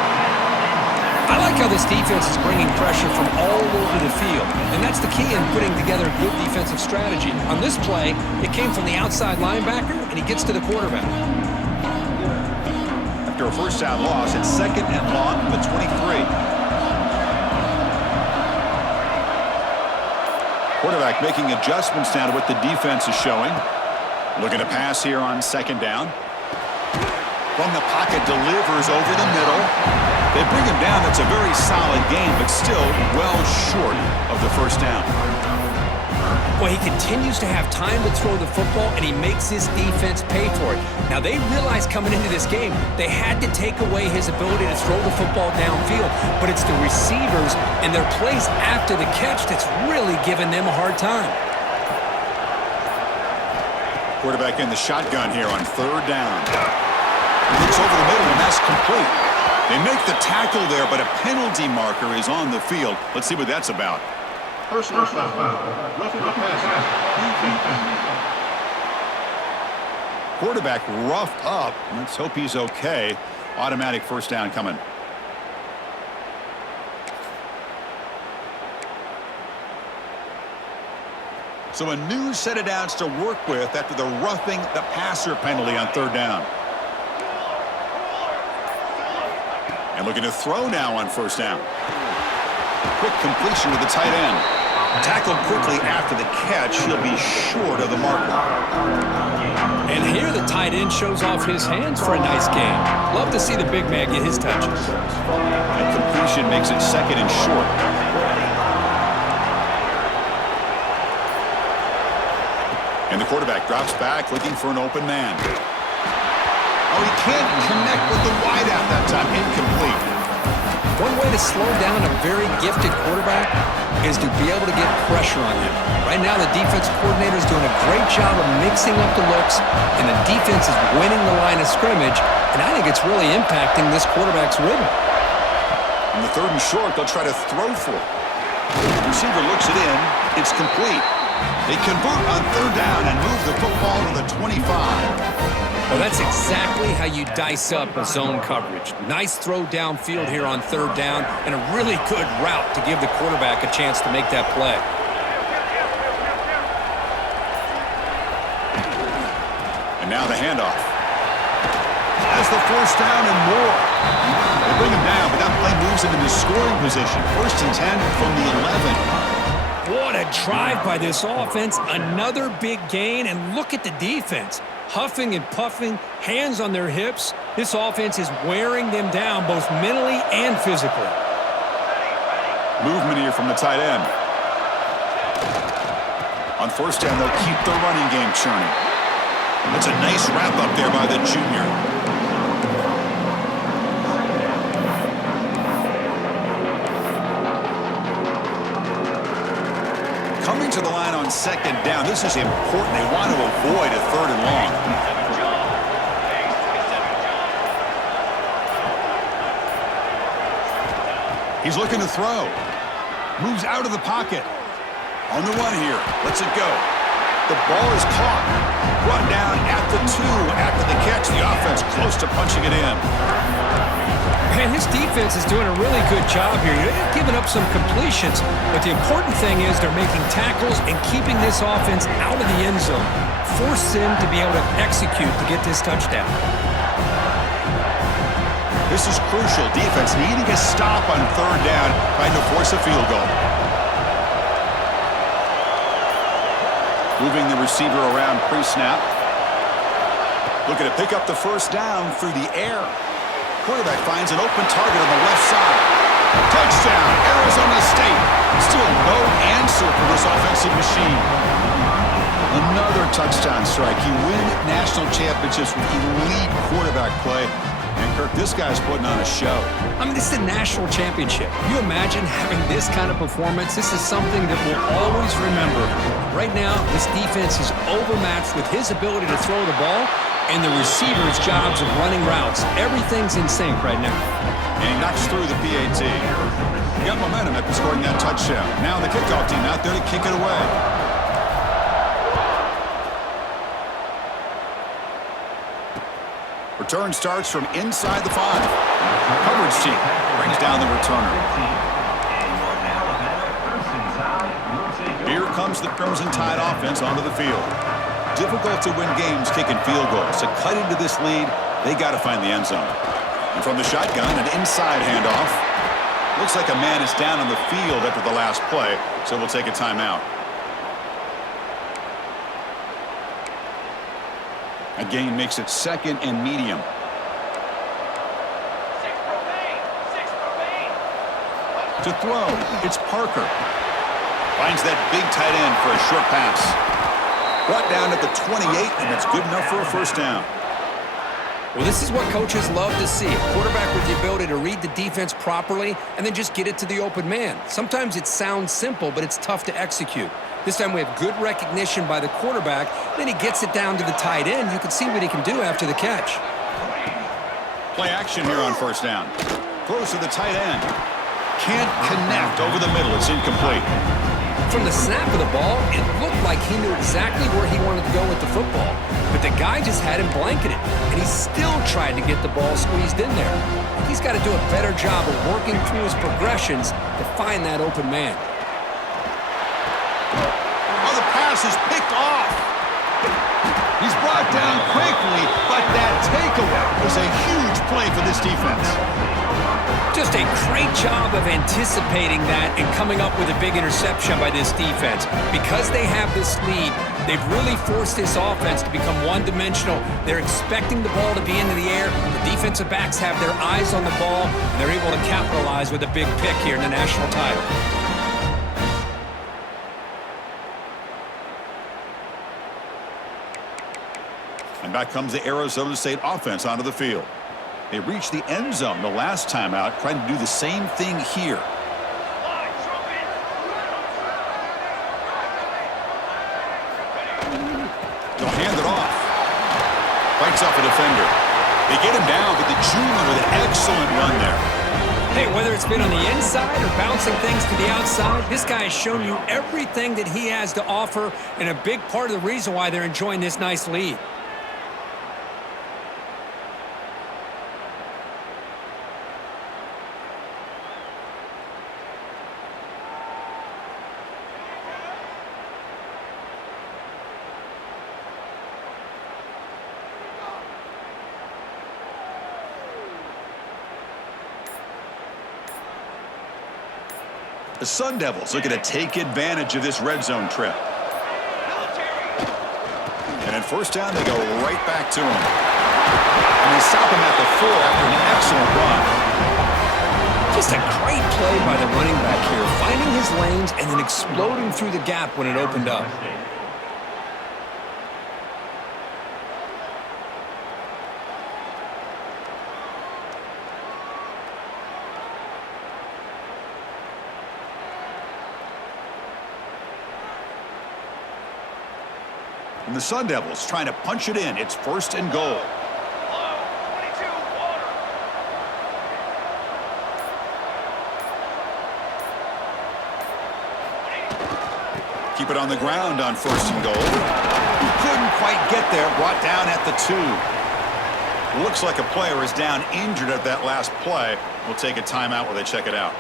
I like how this defense is bringing pressure from all over the field, and that's the key in putting together a good defensive strategy. On this play, it came from the outside linebacker, and he gets to the quarterback. After a first down loss, it's 2nd and long from the 23. Quarterback making adjustments now to what the defense is showing. Looking to pass here on 2nd down. From the pocket, delivers over the middle. They bring him down. That's a very solid game, but still well short of the first down. Well, he continues to have time to throw the football, and he makes his defense pay for it. Now, they realized coming into this game, they had to take away his ability to throw the football downfield, but it's the receivers and their plays after the catch that's really giving them a hard time. Quarterback in the shotgun here on 3rd down. Looks over the middle, and that's complete. They make the tackle there, but a penalty marker is on the field. Let's see what that's about. Personal foul. Roughing the passer. Quarterback roughed up. Let's hope he's okay. Automatic first down coming. So a new set of downs to work with after the roughing the passer penalty on 3rd down. And looking to throw now on 1st down. Quick completion to the tight end. Tackled quickly after the catch. He'll be short of the marker. And here the tight end shows off his hands for a nice game. Love to see the big man get his touches. That completion makes it 2nd and short. And the quarterback drops back looking for an open man. Oh, he can't connect with the wideout that time. Incomplete. One way to slow down a very gifted quarterback is to be able to get pressure on him. Right now, the defense coordinator is doing a great job of mixing up the looks, and the defense is winning the line of scrimmage, and I think it's really impacting this quarterback's rhythm. On the 3rd and short, they'll try to throw for it. The receiver looks it in. It's complete. They convert on 3rd down and move the football to the 25. Well, that's exactly how you dice up a zone coverage. Nice throw downfield here on 3rd down, and a really good route to give the quarterback a chance to make that play. And now the handoff. Has the 1st down and more. They bring him down, but that play moves him into scoring position. 1st and 10 from the 11. What a drive by this offense. Another big gain, and look at the defense. Huffing and puffing, hands on their hips. This offense is wearing them down both mentally and physically. Movement here from the tight end. On 1st down, they'll keep the running game churning. That's a nice wrap up there by the junior. Coming to the line on 2nd down. This is important. They want to avoid a 3rd and long. He's looking to throw. Moves out of the pocket. On the run here. Lets it go. The ball is caught. Brought down at the 2 after the catch. The offense close to punching it in. Man, his defense is doing a really good job here. They're giving up some completions, but the important thing is they're making tackles and keeping this offense out of the end zone. Force them to be able to execute to get this touchdown. This is crucial. Defense needing a stop on 3rd down, trying to force a field goal. Moving the receiver around pre-snap. Looking to pick up the 1st down through the air. Quarterback finds an open target on the left side. Touchdown, Arizona State. Still no answer for this offensive machine. Another touchdown strike. You win national championships with elite quarterback play. And, Kirk, this guy's putting on a show. I mean, this is a national championship. Can you imagine having this kind of performance? This is something that we'll always remember. Right now, this defense is overmatched with his ability to throw the ball and the receiver's jobs of running routes. Everything's in sync right now. And he knocks through the PAT. He got momentum after scoring that touchdown. Now the kickoff team out there to kick it away. Return starts from inside the 5. Coverage team brings down the returner. Here comes the Crimson Tide offense onto the field. Difficult to win games kicking field goals. To cut into this lead, they got to find the end zone. And from the shotgun, an inside handoff. Looks like a man is down on the field after the last play, so we'll take a timeout. A gain makes it 2nd and medium. To throw, it's Parker. Finds that big tight end for a short pass. Brought down at the 28, and it's good enough for a 1st down. Well, this is what coaches love to see. A quarterback with the ability to read the defense properly and then just get it to the open man. Sometimes it sounds simple, but it's tough to execute. This time we have good recognition by the quarterback. Then he gets it down to the tight end. You can see what he can do after the catch. Play action here on 1st down. Throws to the tight end. Can't connect over the middle. It's incomplete. From the snap of the ball, it looked like he knew exactly where he wanted to go with the football. But the guy just had him blanketed, and he still tried to get the ball squeezed in there. He's got to do a better job of working through his progressions to find that open man. Oh, the pass is picked off. He's brought down quickly, but that takeaway was a huge play for this defense. Just a great job of anticipating that and coming up with a big interception by this defense. Because they have this lead, they've really forced this offense to become one-dimensional. They're expecting the ball to be into the air. The defensive backs have their eyes on the ball, and they're able to capitalize with a big pick here in the national title. And back comes the Arizona State offense onto the field. They reached the end zone the last time out, trying to do the same thing here. They'll hand it off. Fights off a defender. They get him down, but the junior with an excellent run there. Hey, whether it's been on the inside or bouncing things to the outside, this guy has shown you everything that he has to offer, and a big part of the reason why they're enjoying this nice lead. The Sun Devils looking to take advantage of this red zone trip. And at first down, they go right back to him. And they stop him at the 4 after an excellent run. Just a great play by the running back here, finding his lanes and then exploding through the gap when it opened up. And the Sun Devils trying to punch it in. It's 1st and goal. Keep it on the ground on 1st and goal. Couldn't quite get there. Brought down at the 2. Looks like a player is down injured at that last play. We'll take a timeout while they check it out.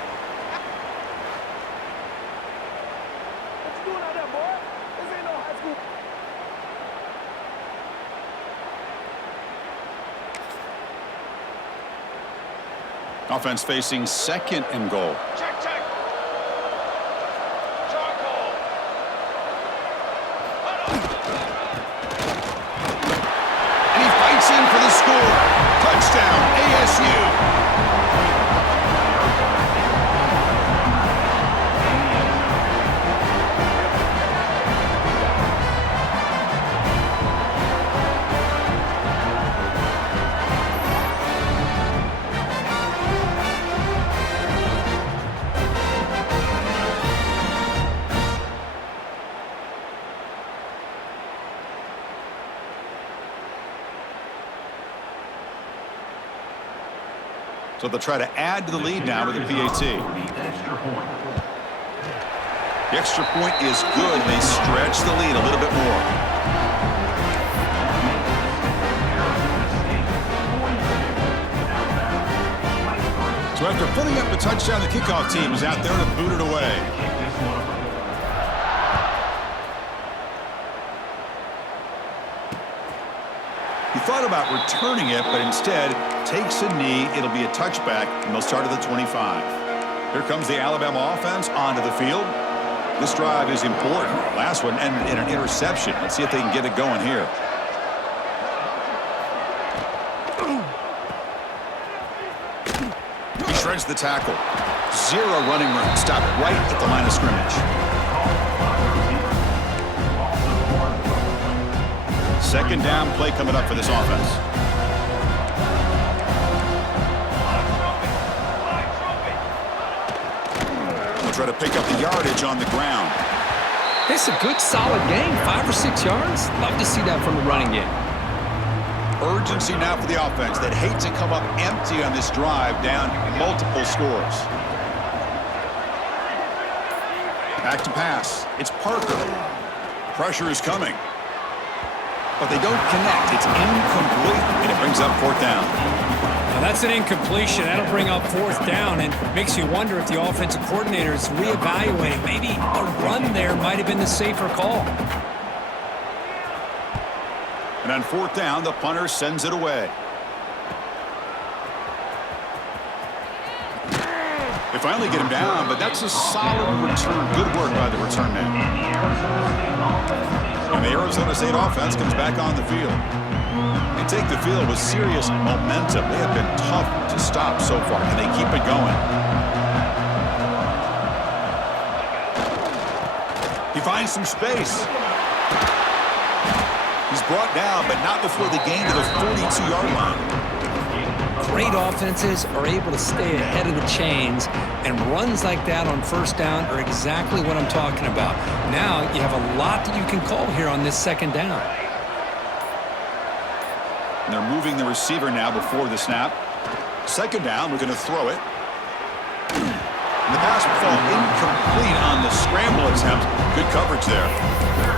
Offense facing 2nd and goal. Check, check. And he fights in for the score. Touchdown, ASU. So they'll try to add to the lead now with a PAT. The extra point is good. They stretch the lead a little bit more. So after putting up the touchdown, the kickoff team is out there to boot it away. He thought about returning it, but instead takes a knee. It'll be a touchback, and they'll start at the 25. Here comes the Alabama offense onto the field. This drive is important. Last one ended in an interception. Let's see if they can get it going here. He shreds the tackle. 0 running room. Stopped right at the line of scrimmage. 2nd down play coming up for this offense. They'll try to pick up the yardage on the ground. It's a good, solid game. 5 or 6 yards. Love to see that from the running game. Urgency now for the offense that hate to come up empty on this drive, down multiple scores. Back to pass. It's Parker. Pressure is coming. But they don't connect. It's incomplete, and it brings up 4th down. Now that's an incompletion. That'll bring up 4th down, and makes you wonder if the offensive coordinator is reevaluating. Maybe a run there might have been the safer call. And on 4th down, the punter sends it away. They finally get him down, but that's a solid return. Good work by the return man. And the Arizona State offense comes back on the field. They take the field with serious momentum. They have been tough to stop so far. Can they keep it going? He finds some space. He's brought down, but not before the gain to the 42-yard line. Great offenses are able to stay ahead of the chains, and runs like that on first down are exactly what I'm talking about. Now you have a lot that you can call here on this second down. And they're moving the receiver now before the snap. Second down, we're going to throw it. And the pass will fall incomplete on the scramble attempt. Good coverage there.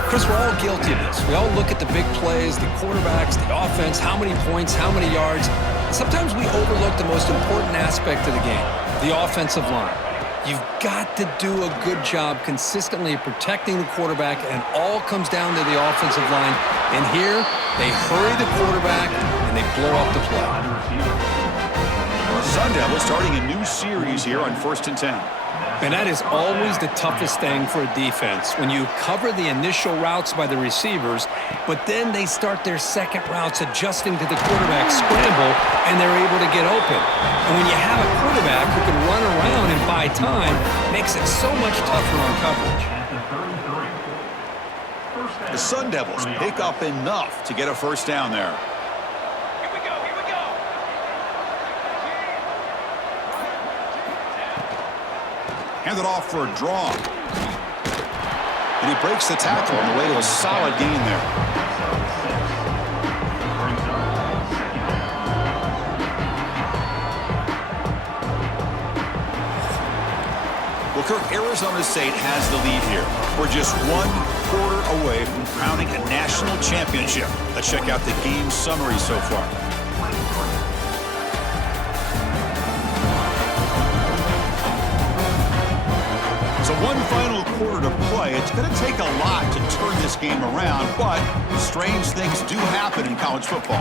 Chris, we're all guilty of this. We all look at the big plays, the quarterbacks, the offense, how many points, how many yards. Sometimes we overlook the most important aspect of the game, the offensive line. You've got to do a good job consistently protecting the quarterback, and it all comes down to the offensive line. And here, they hurry the quarterback, and they blow up the play. The Sun Devils starting a new series here on 1st and 10. And that is always the toughest thing for a defense, when you cover the initial routes by the receivers, but then they start their second routes adjusting to the quarterback scramble, and they're able to get open. And when you have a quarterback who can run around and buy time, it makes it so much tougher on coverage. The Sun Devils pick up enough to get a first down there. Handed off for a draw. And he breaks the tackle on the way to a solid gain there. Well, Kirk, Arizona State has the lead here. We're just 1 quarter away from crowning a national championship. Let's check out the game summary so far. So one final quarter to play. It's going to take a lot to turn this game around, but strange things do happen in college football.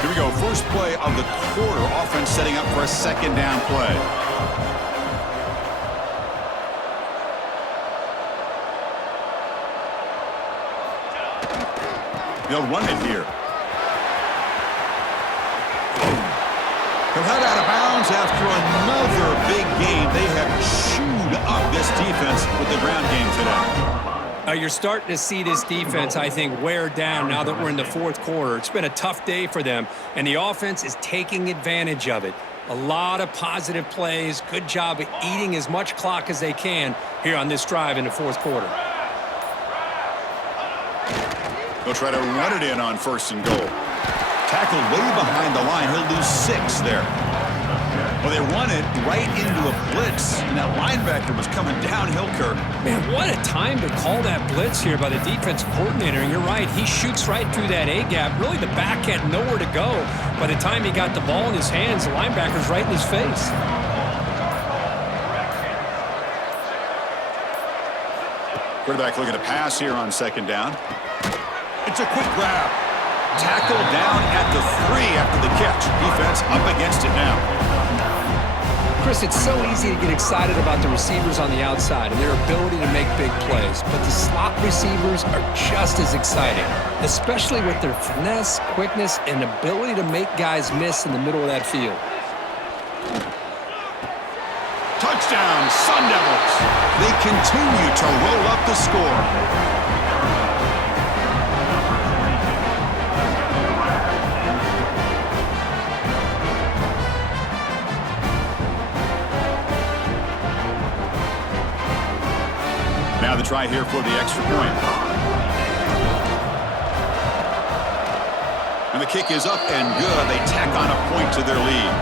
Here we go. First play of the quarter. Offense setting up for a second down play. They'll run it here. They're head out of bounds after another big game. They have chewed up this defense with the ground game today. You're starting to see this defense, I think, wear down now that we're in the fourth quarter. It's been a tough day for them, and the offense is taking advantage of it. A lot of positive plays. Good job of eating as much clock as they can here on this drive in the fourth quarter. They'll try to run it in on 1st and goal. Tackled way behind the line. He'll lose 6 there. Well, they run it right into a blitz, and that linebacker was coming downhill, Kirk. Man, what a time to call that blitz here by the defensive coordinator. And you're right, he shoots right through that A-gap. Really, the back had nowhere to go. By the time he got the ball in his hands, the linebacker's right in his face. Quarterback looking to pass here on second down. It's a quick grab. Tackled down at the 3 after the catch. Defense up against it now. Chris, it's so easy to get excited about the receivers on the outside and their ability to make big plays, but the slot receivers are just as exciting, especially with their finesse, quickness, and ability to make guys miss in the middle of that field. Touchdown, Sun Devils. They continue to roll up the score. Now the try here for the extra point. And the kick is up and good. They tack on a point to their lead.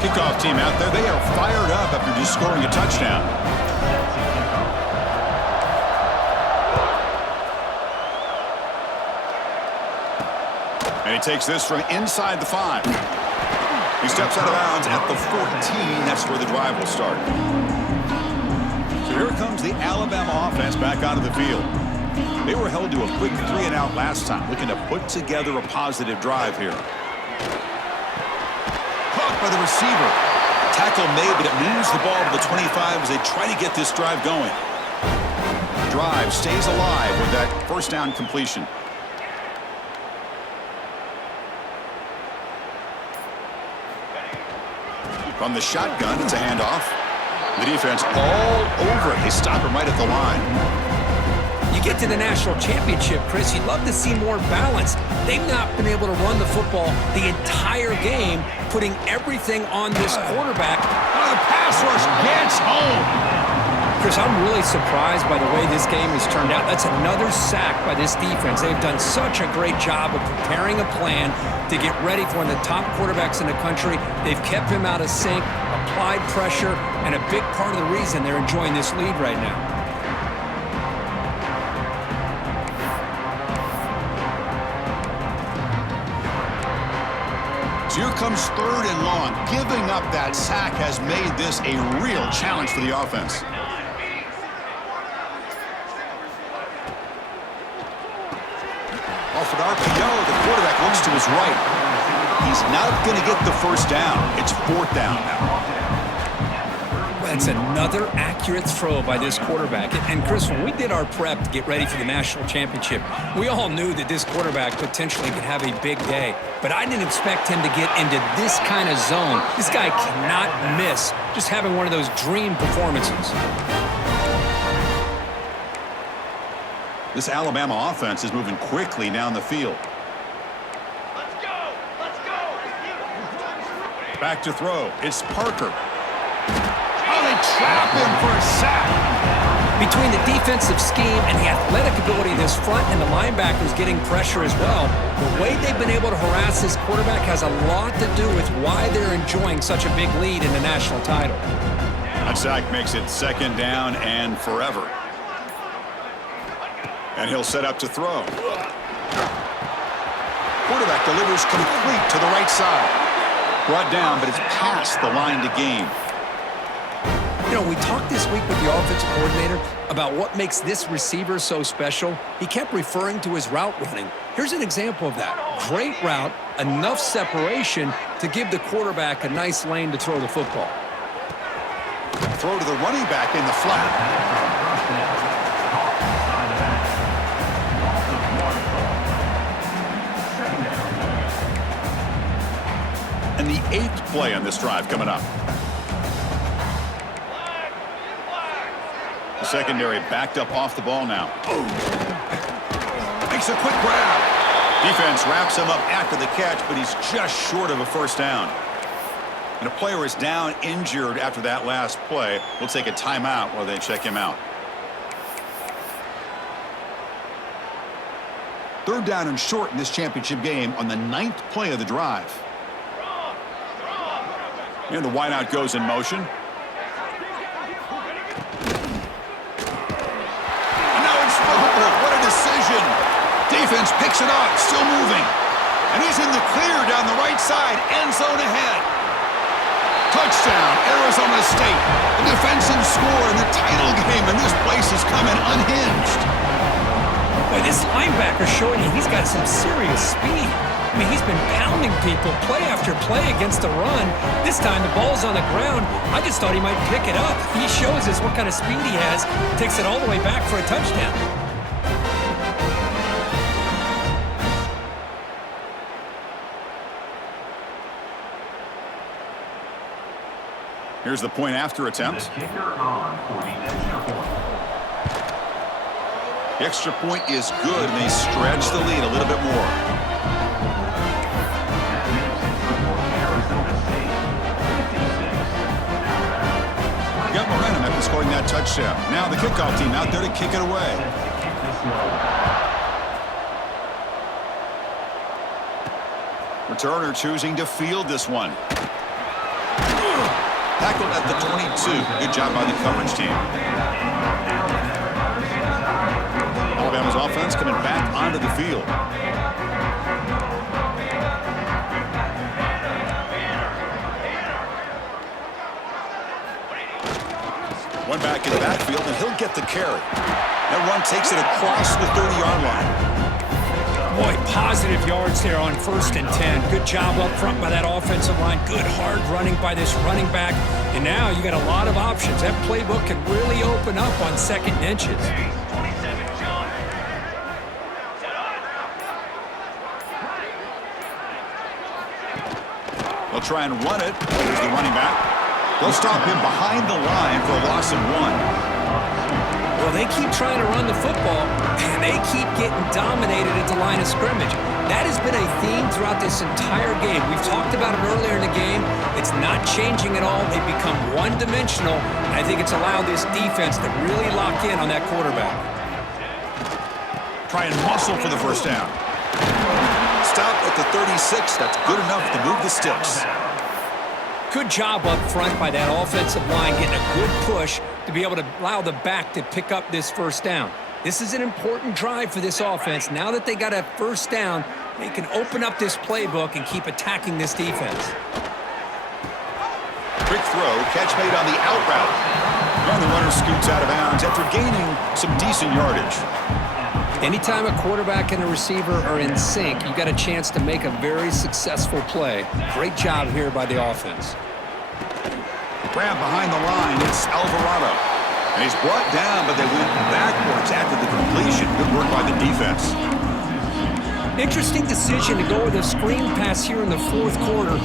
Kickoff team out there. They are fired up after just scoring a touchdown. And he takes this from inside the 5. He steps out of bounds at the 14. That's where the drive will start. So here comes the Alabama offense back onto the field. They were held to a quick 3-and-out last time, looking to put together a positive drive here. Caught by the receiver. Tackle made, but it moves the ball to the 25 as they try to get this drive going. Drive stays alive with that first down completion. From the shotgun, it's a handoff. The defense all over it. They stop him right at the line. You get to the national championship, Chris, you'd love to see more balance. They've not been able to run the football the entire game, putting everything on this quarterback. The pass rush gets home. Chris, I'm really surprised by the way this game has turned out. That's another sack by this defense. They've done such a great job of preparing a plan to get ready for one of the top quarterbacks in the country. They've kept him out of sync, applied pressure, and a big part of the reason they're enjoying this lead right now. So here comes 3rd and long. Giving up that sack has made this a real challenge for the offense. Off an RPO, the quarterback looks to his right. He's not going to get the first down. It's 4th down now. That's another accurate throw by this quarterback. And Chris, when we did our prep to get ready for the national championship, we all knew that this quarterback potentially could have a big day. But I didn't expect him to get into this kind of zone. This guy cannot miss just having one of those dream performances. This Alabama offense is moving quickly down the field. Let's go! Let's go! Back to throw. It's Parker. Oh, they trap him for a sack. Between the defensive scheme and the athletic ability of this front and the linebackers getting pressure as well, the way they've been able to harass this quarterback has a lot to do with why they're enjoying such a big lead in the national title. That sack makes it 2nd down and forever. And he'll set up to throw. Quarterback delivers complete to the right side. Brought down, but it's past the line to gain. You know, we talked this week with the offensive coordinator about what makes this receiver so special. He kept referring to his route running. Here's an example of that. Great route, enough separation to give the quarterback a nice lane to throw the football. Throw to the running back in the flat. And the 8th play on this drive coming up. The secondary backed up off the ball now. Makes a quick grab. Defense wraps him up after the catch, but he's just short of a first down. And a player is down injured after that last play. We'll take a timeout while they check him out. 3rd down and short in this championship game on the 9th play of the drive. And the wideout goes in motion. And now it's fumbled. What a decision. Defense picks it up, still moving. And he's in the clear down the right side, end zone ahead. Touchdown, Arizona State. The defensive score in the title game, and this place is coming unhinged. Boy, this linebacker showing you he's got some serious speed. I mean, he's been pounding people play after play against the run. This time, the ball's on the ground. I just thought he might pick it up. He shows us what kind of speed he has. Takes it all the way back for a touchdown. Here's the point after attempt. The extra point is good, and they stretch the lead a little bit more. Got momentum after scoring that touchdown. Now the kickoff team out there to kick it away. Returner choosing to field this one. Tackled at the 22. Good job by the coverage team. Alabama's offense coming back onto the field. One back in the backfield, and he'll get the carry. That run takes it across the 30-yard line. Boy, positive yards there on 1st and 10. Good job up front by that offensive line. Good hard running by this running back. And now you got a lot of options. That playbook can really open up on 2nd and inches. They'll try and run it. There's the running back. They'll stop him behind the line for a loss of 1. Well, they keep trying to run the football, and they keep getting dominated at the line of scrimmage. That has been a theme throughout this entire game. We've talked about it earlier in the game. It's not changing at all. They've become one-dimensional, and I think it's allowed this defense to really lock in on that quarterback. Try and muscle for the first down. Stop at the 36. That's good enough to move the sticks. Good job up front by that offensive line, getting a good push to be able to allow the back to pick up this first down. This is an important drive for this offense. Now that they got a first down, they can open up this playbook and keep attacking this defense. Quick throw, catch made on the out route. And the runner scoots out of bounds after gaining some decent yardage. Anytime a quarterback and a receiver are in sync, you got a chance to make a very successful play. Great job here by the offense. Grab behind the line, it's Alvarado. And he's brought down, but they went backwards after the completion. Good work by the defense. Interesting decision to go with a screen pass here in the fourth quarter,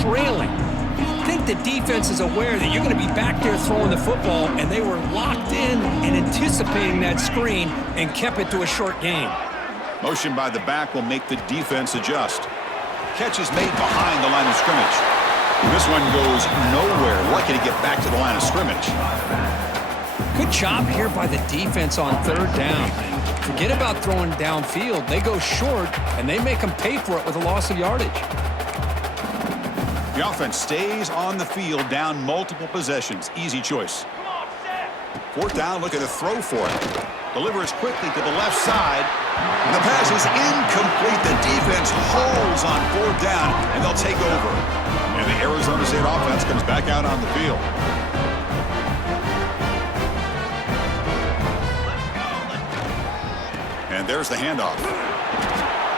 trailing. I think the defense is aware that you're going to be back there throwing the football, and they were locked in and anticipating that screen and kept it to a short gain. Motion by the back will make the defense adjust. Catch is made behind the line of scrimmage. This one goes nowhere. Lucky to get back to the line of scrimmage. Good job here by the defense on third down. Forget about throwing downfield. They go short, and they make them pay for it with a loss of yardage. The offense stays on the field, down multiple possessions. Easy choice. Fourth down, look at the throw for it. Delivers quickly to the left side. And the pass is incomplete. The defense holds on fourth down, and they'll take over. And the Arizona State offense comes back out on the field. And there's the handoff.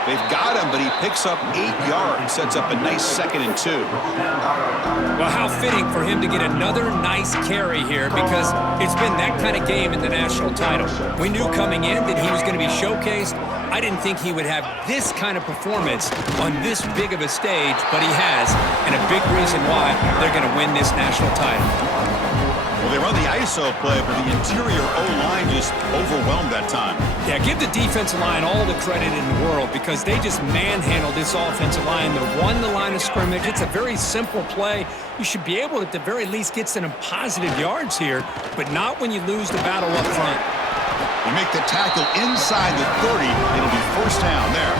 They've got him, but he picks up 8 yards, sets up a nice 2nd and 2. Well, how fitting for him to get another nice carry here, because it's been that kind of game in the national title. We knew coming in that he was going to be showcased. I didn't think he would have this kind of performance on this big of a stage, but he has, and a big reason why they're going to win this national title. Well, they run the ISO play, but the interior O-line just overwhelmed that time. Yeah, give the defensive line all the credit in the world, because they just manhandled this offensive line. They won the line of scrimmage. It's a very simple play. You should be able to, at the very least, get some positive yards here, but not when you lose the battle up front. You make the tackle inside the 30. It'll be first down there.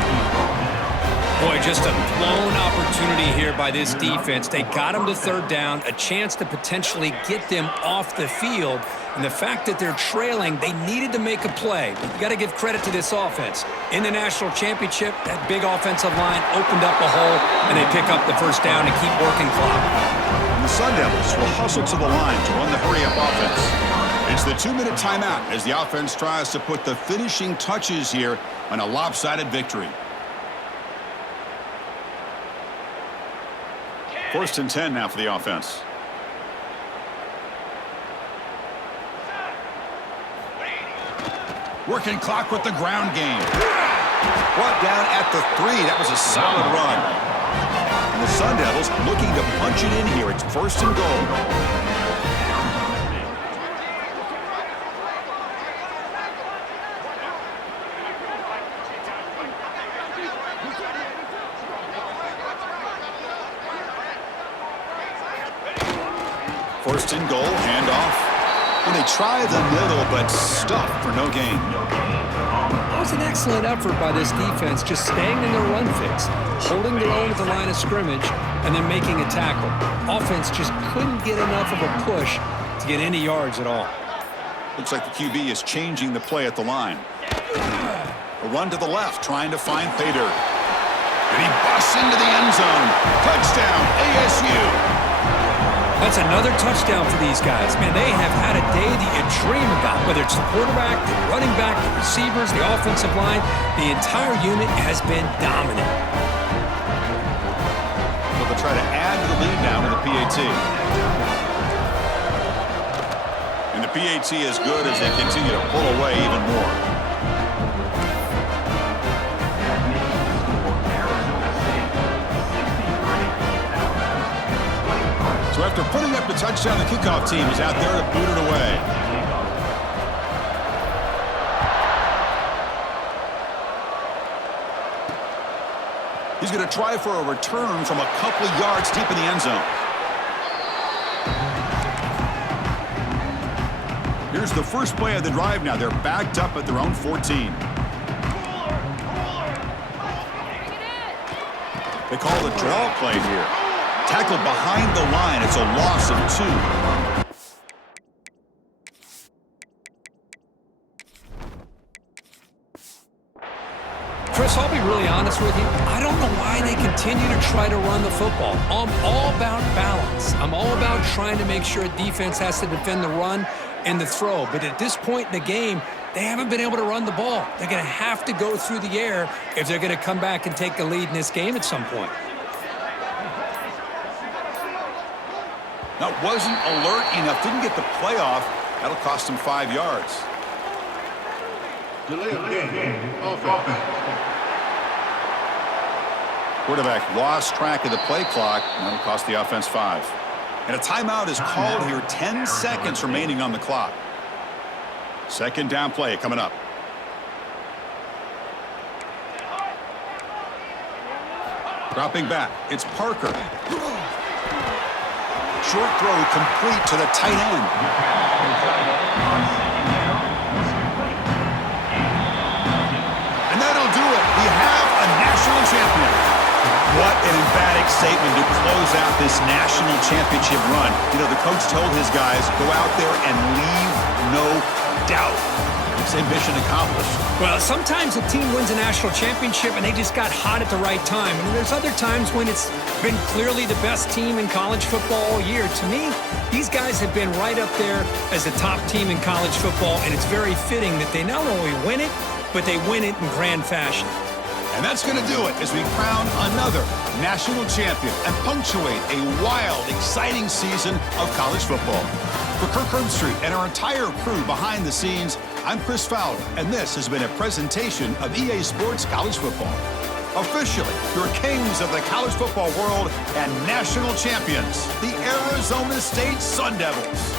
Boy, just a blown opportunity here by this defense. They got them to third down, a chance to potentially get them off the field. And the fact that they're trailing, they needed to make a play. But you got to give credit to this offense. In the national championship, that big offensive line opened up a hole, and they pick up the first down and keep working clock. And the Sun Devils will hustle to the line to run the hurry-up offense. It's the 2-minute timeout as the offense tries to put the finishing touches here on a lopsided victory. First and 10 now for the offense. Working clock with the ground game. Brought down at the 3. That was a solid run. And the Sun Devils looking to punch it in here. It's first and goal. First and goal, handoff. And they try the middle, but stuffed for no gain. That was an excellent effort by this defense, just staying in their run fix, holding their own at the line of scrimmage, and then making a tackle. Offense just couldn't get enough of a push to get any yards at all. Looks like the QB is changing the play at the line. A run to the left, trying to find pay dirt. And he busts into the end zone. Touchdown, ASU. That's another touchdown for these guys. Man, they have had a day that you dream about, whether it's the quarterback, the running back, the receivers, the offensive line. The entire unit has been dominant. So they'll try to add to the lead now with the PAT. And the PAT is good as they continue to pull away even more. So After putting up the touchdown, the kickoff team is out there to boot it away. He's going to try for a return from a couple of yards deep in the end zone. Here's the first play of the drive now. They're backed up at their own 14. They call the draw play here. Tackled behind the line. It's a loss of 2. Chris, I'll be really honest with you. I don't know why they continue to try to run the football. I'm all about balance. I'm all about trying to make sure a defense has to defend the run and the throw. But at this point in the game, they haven't been able to run the ball. They're going to have to go through the air if they're going to come back and take the lead in this game at some point. That wasn't alert enough. Didn't get the play off. That'll cost him 5 yards. Delay of game. Offense. Quarterback lost track of the play clock, and that'll cost the offense 5. And a timeout is called here. 10 seconds remaining on the clock. Second down play coming up. Dropping back. It's Parker. Short throw complete to the tight end. And that'll do it. We have a national champion. What an emphatic statement to close out this national championship run. You know, the coach told his guys, go out there and leave no doubt. It's a mission accomplished. Well, sometimes a team wins a national championship and they just got hot at the right time. And there's other times when it's been clearly the best team in college football all year. To me, these guys have been right up there as the top team in college football, and it's very fitting that they not only win it, but they win it in grand fashion. And that's going to do it as we crown another national champion and punctuate a wild, exciting season of college football. For Kirk Herbstreit and our entire crew behind the scenes, I'm Chris Fowler, and this has been a presentation of EA Sports College Football. Officially, your kings of the college football world and national champions, the Arizona State Sun Devils.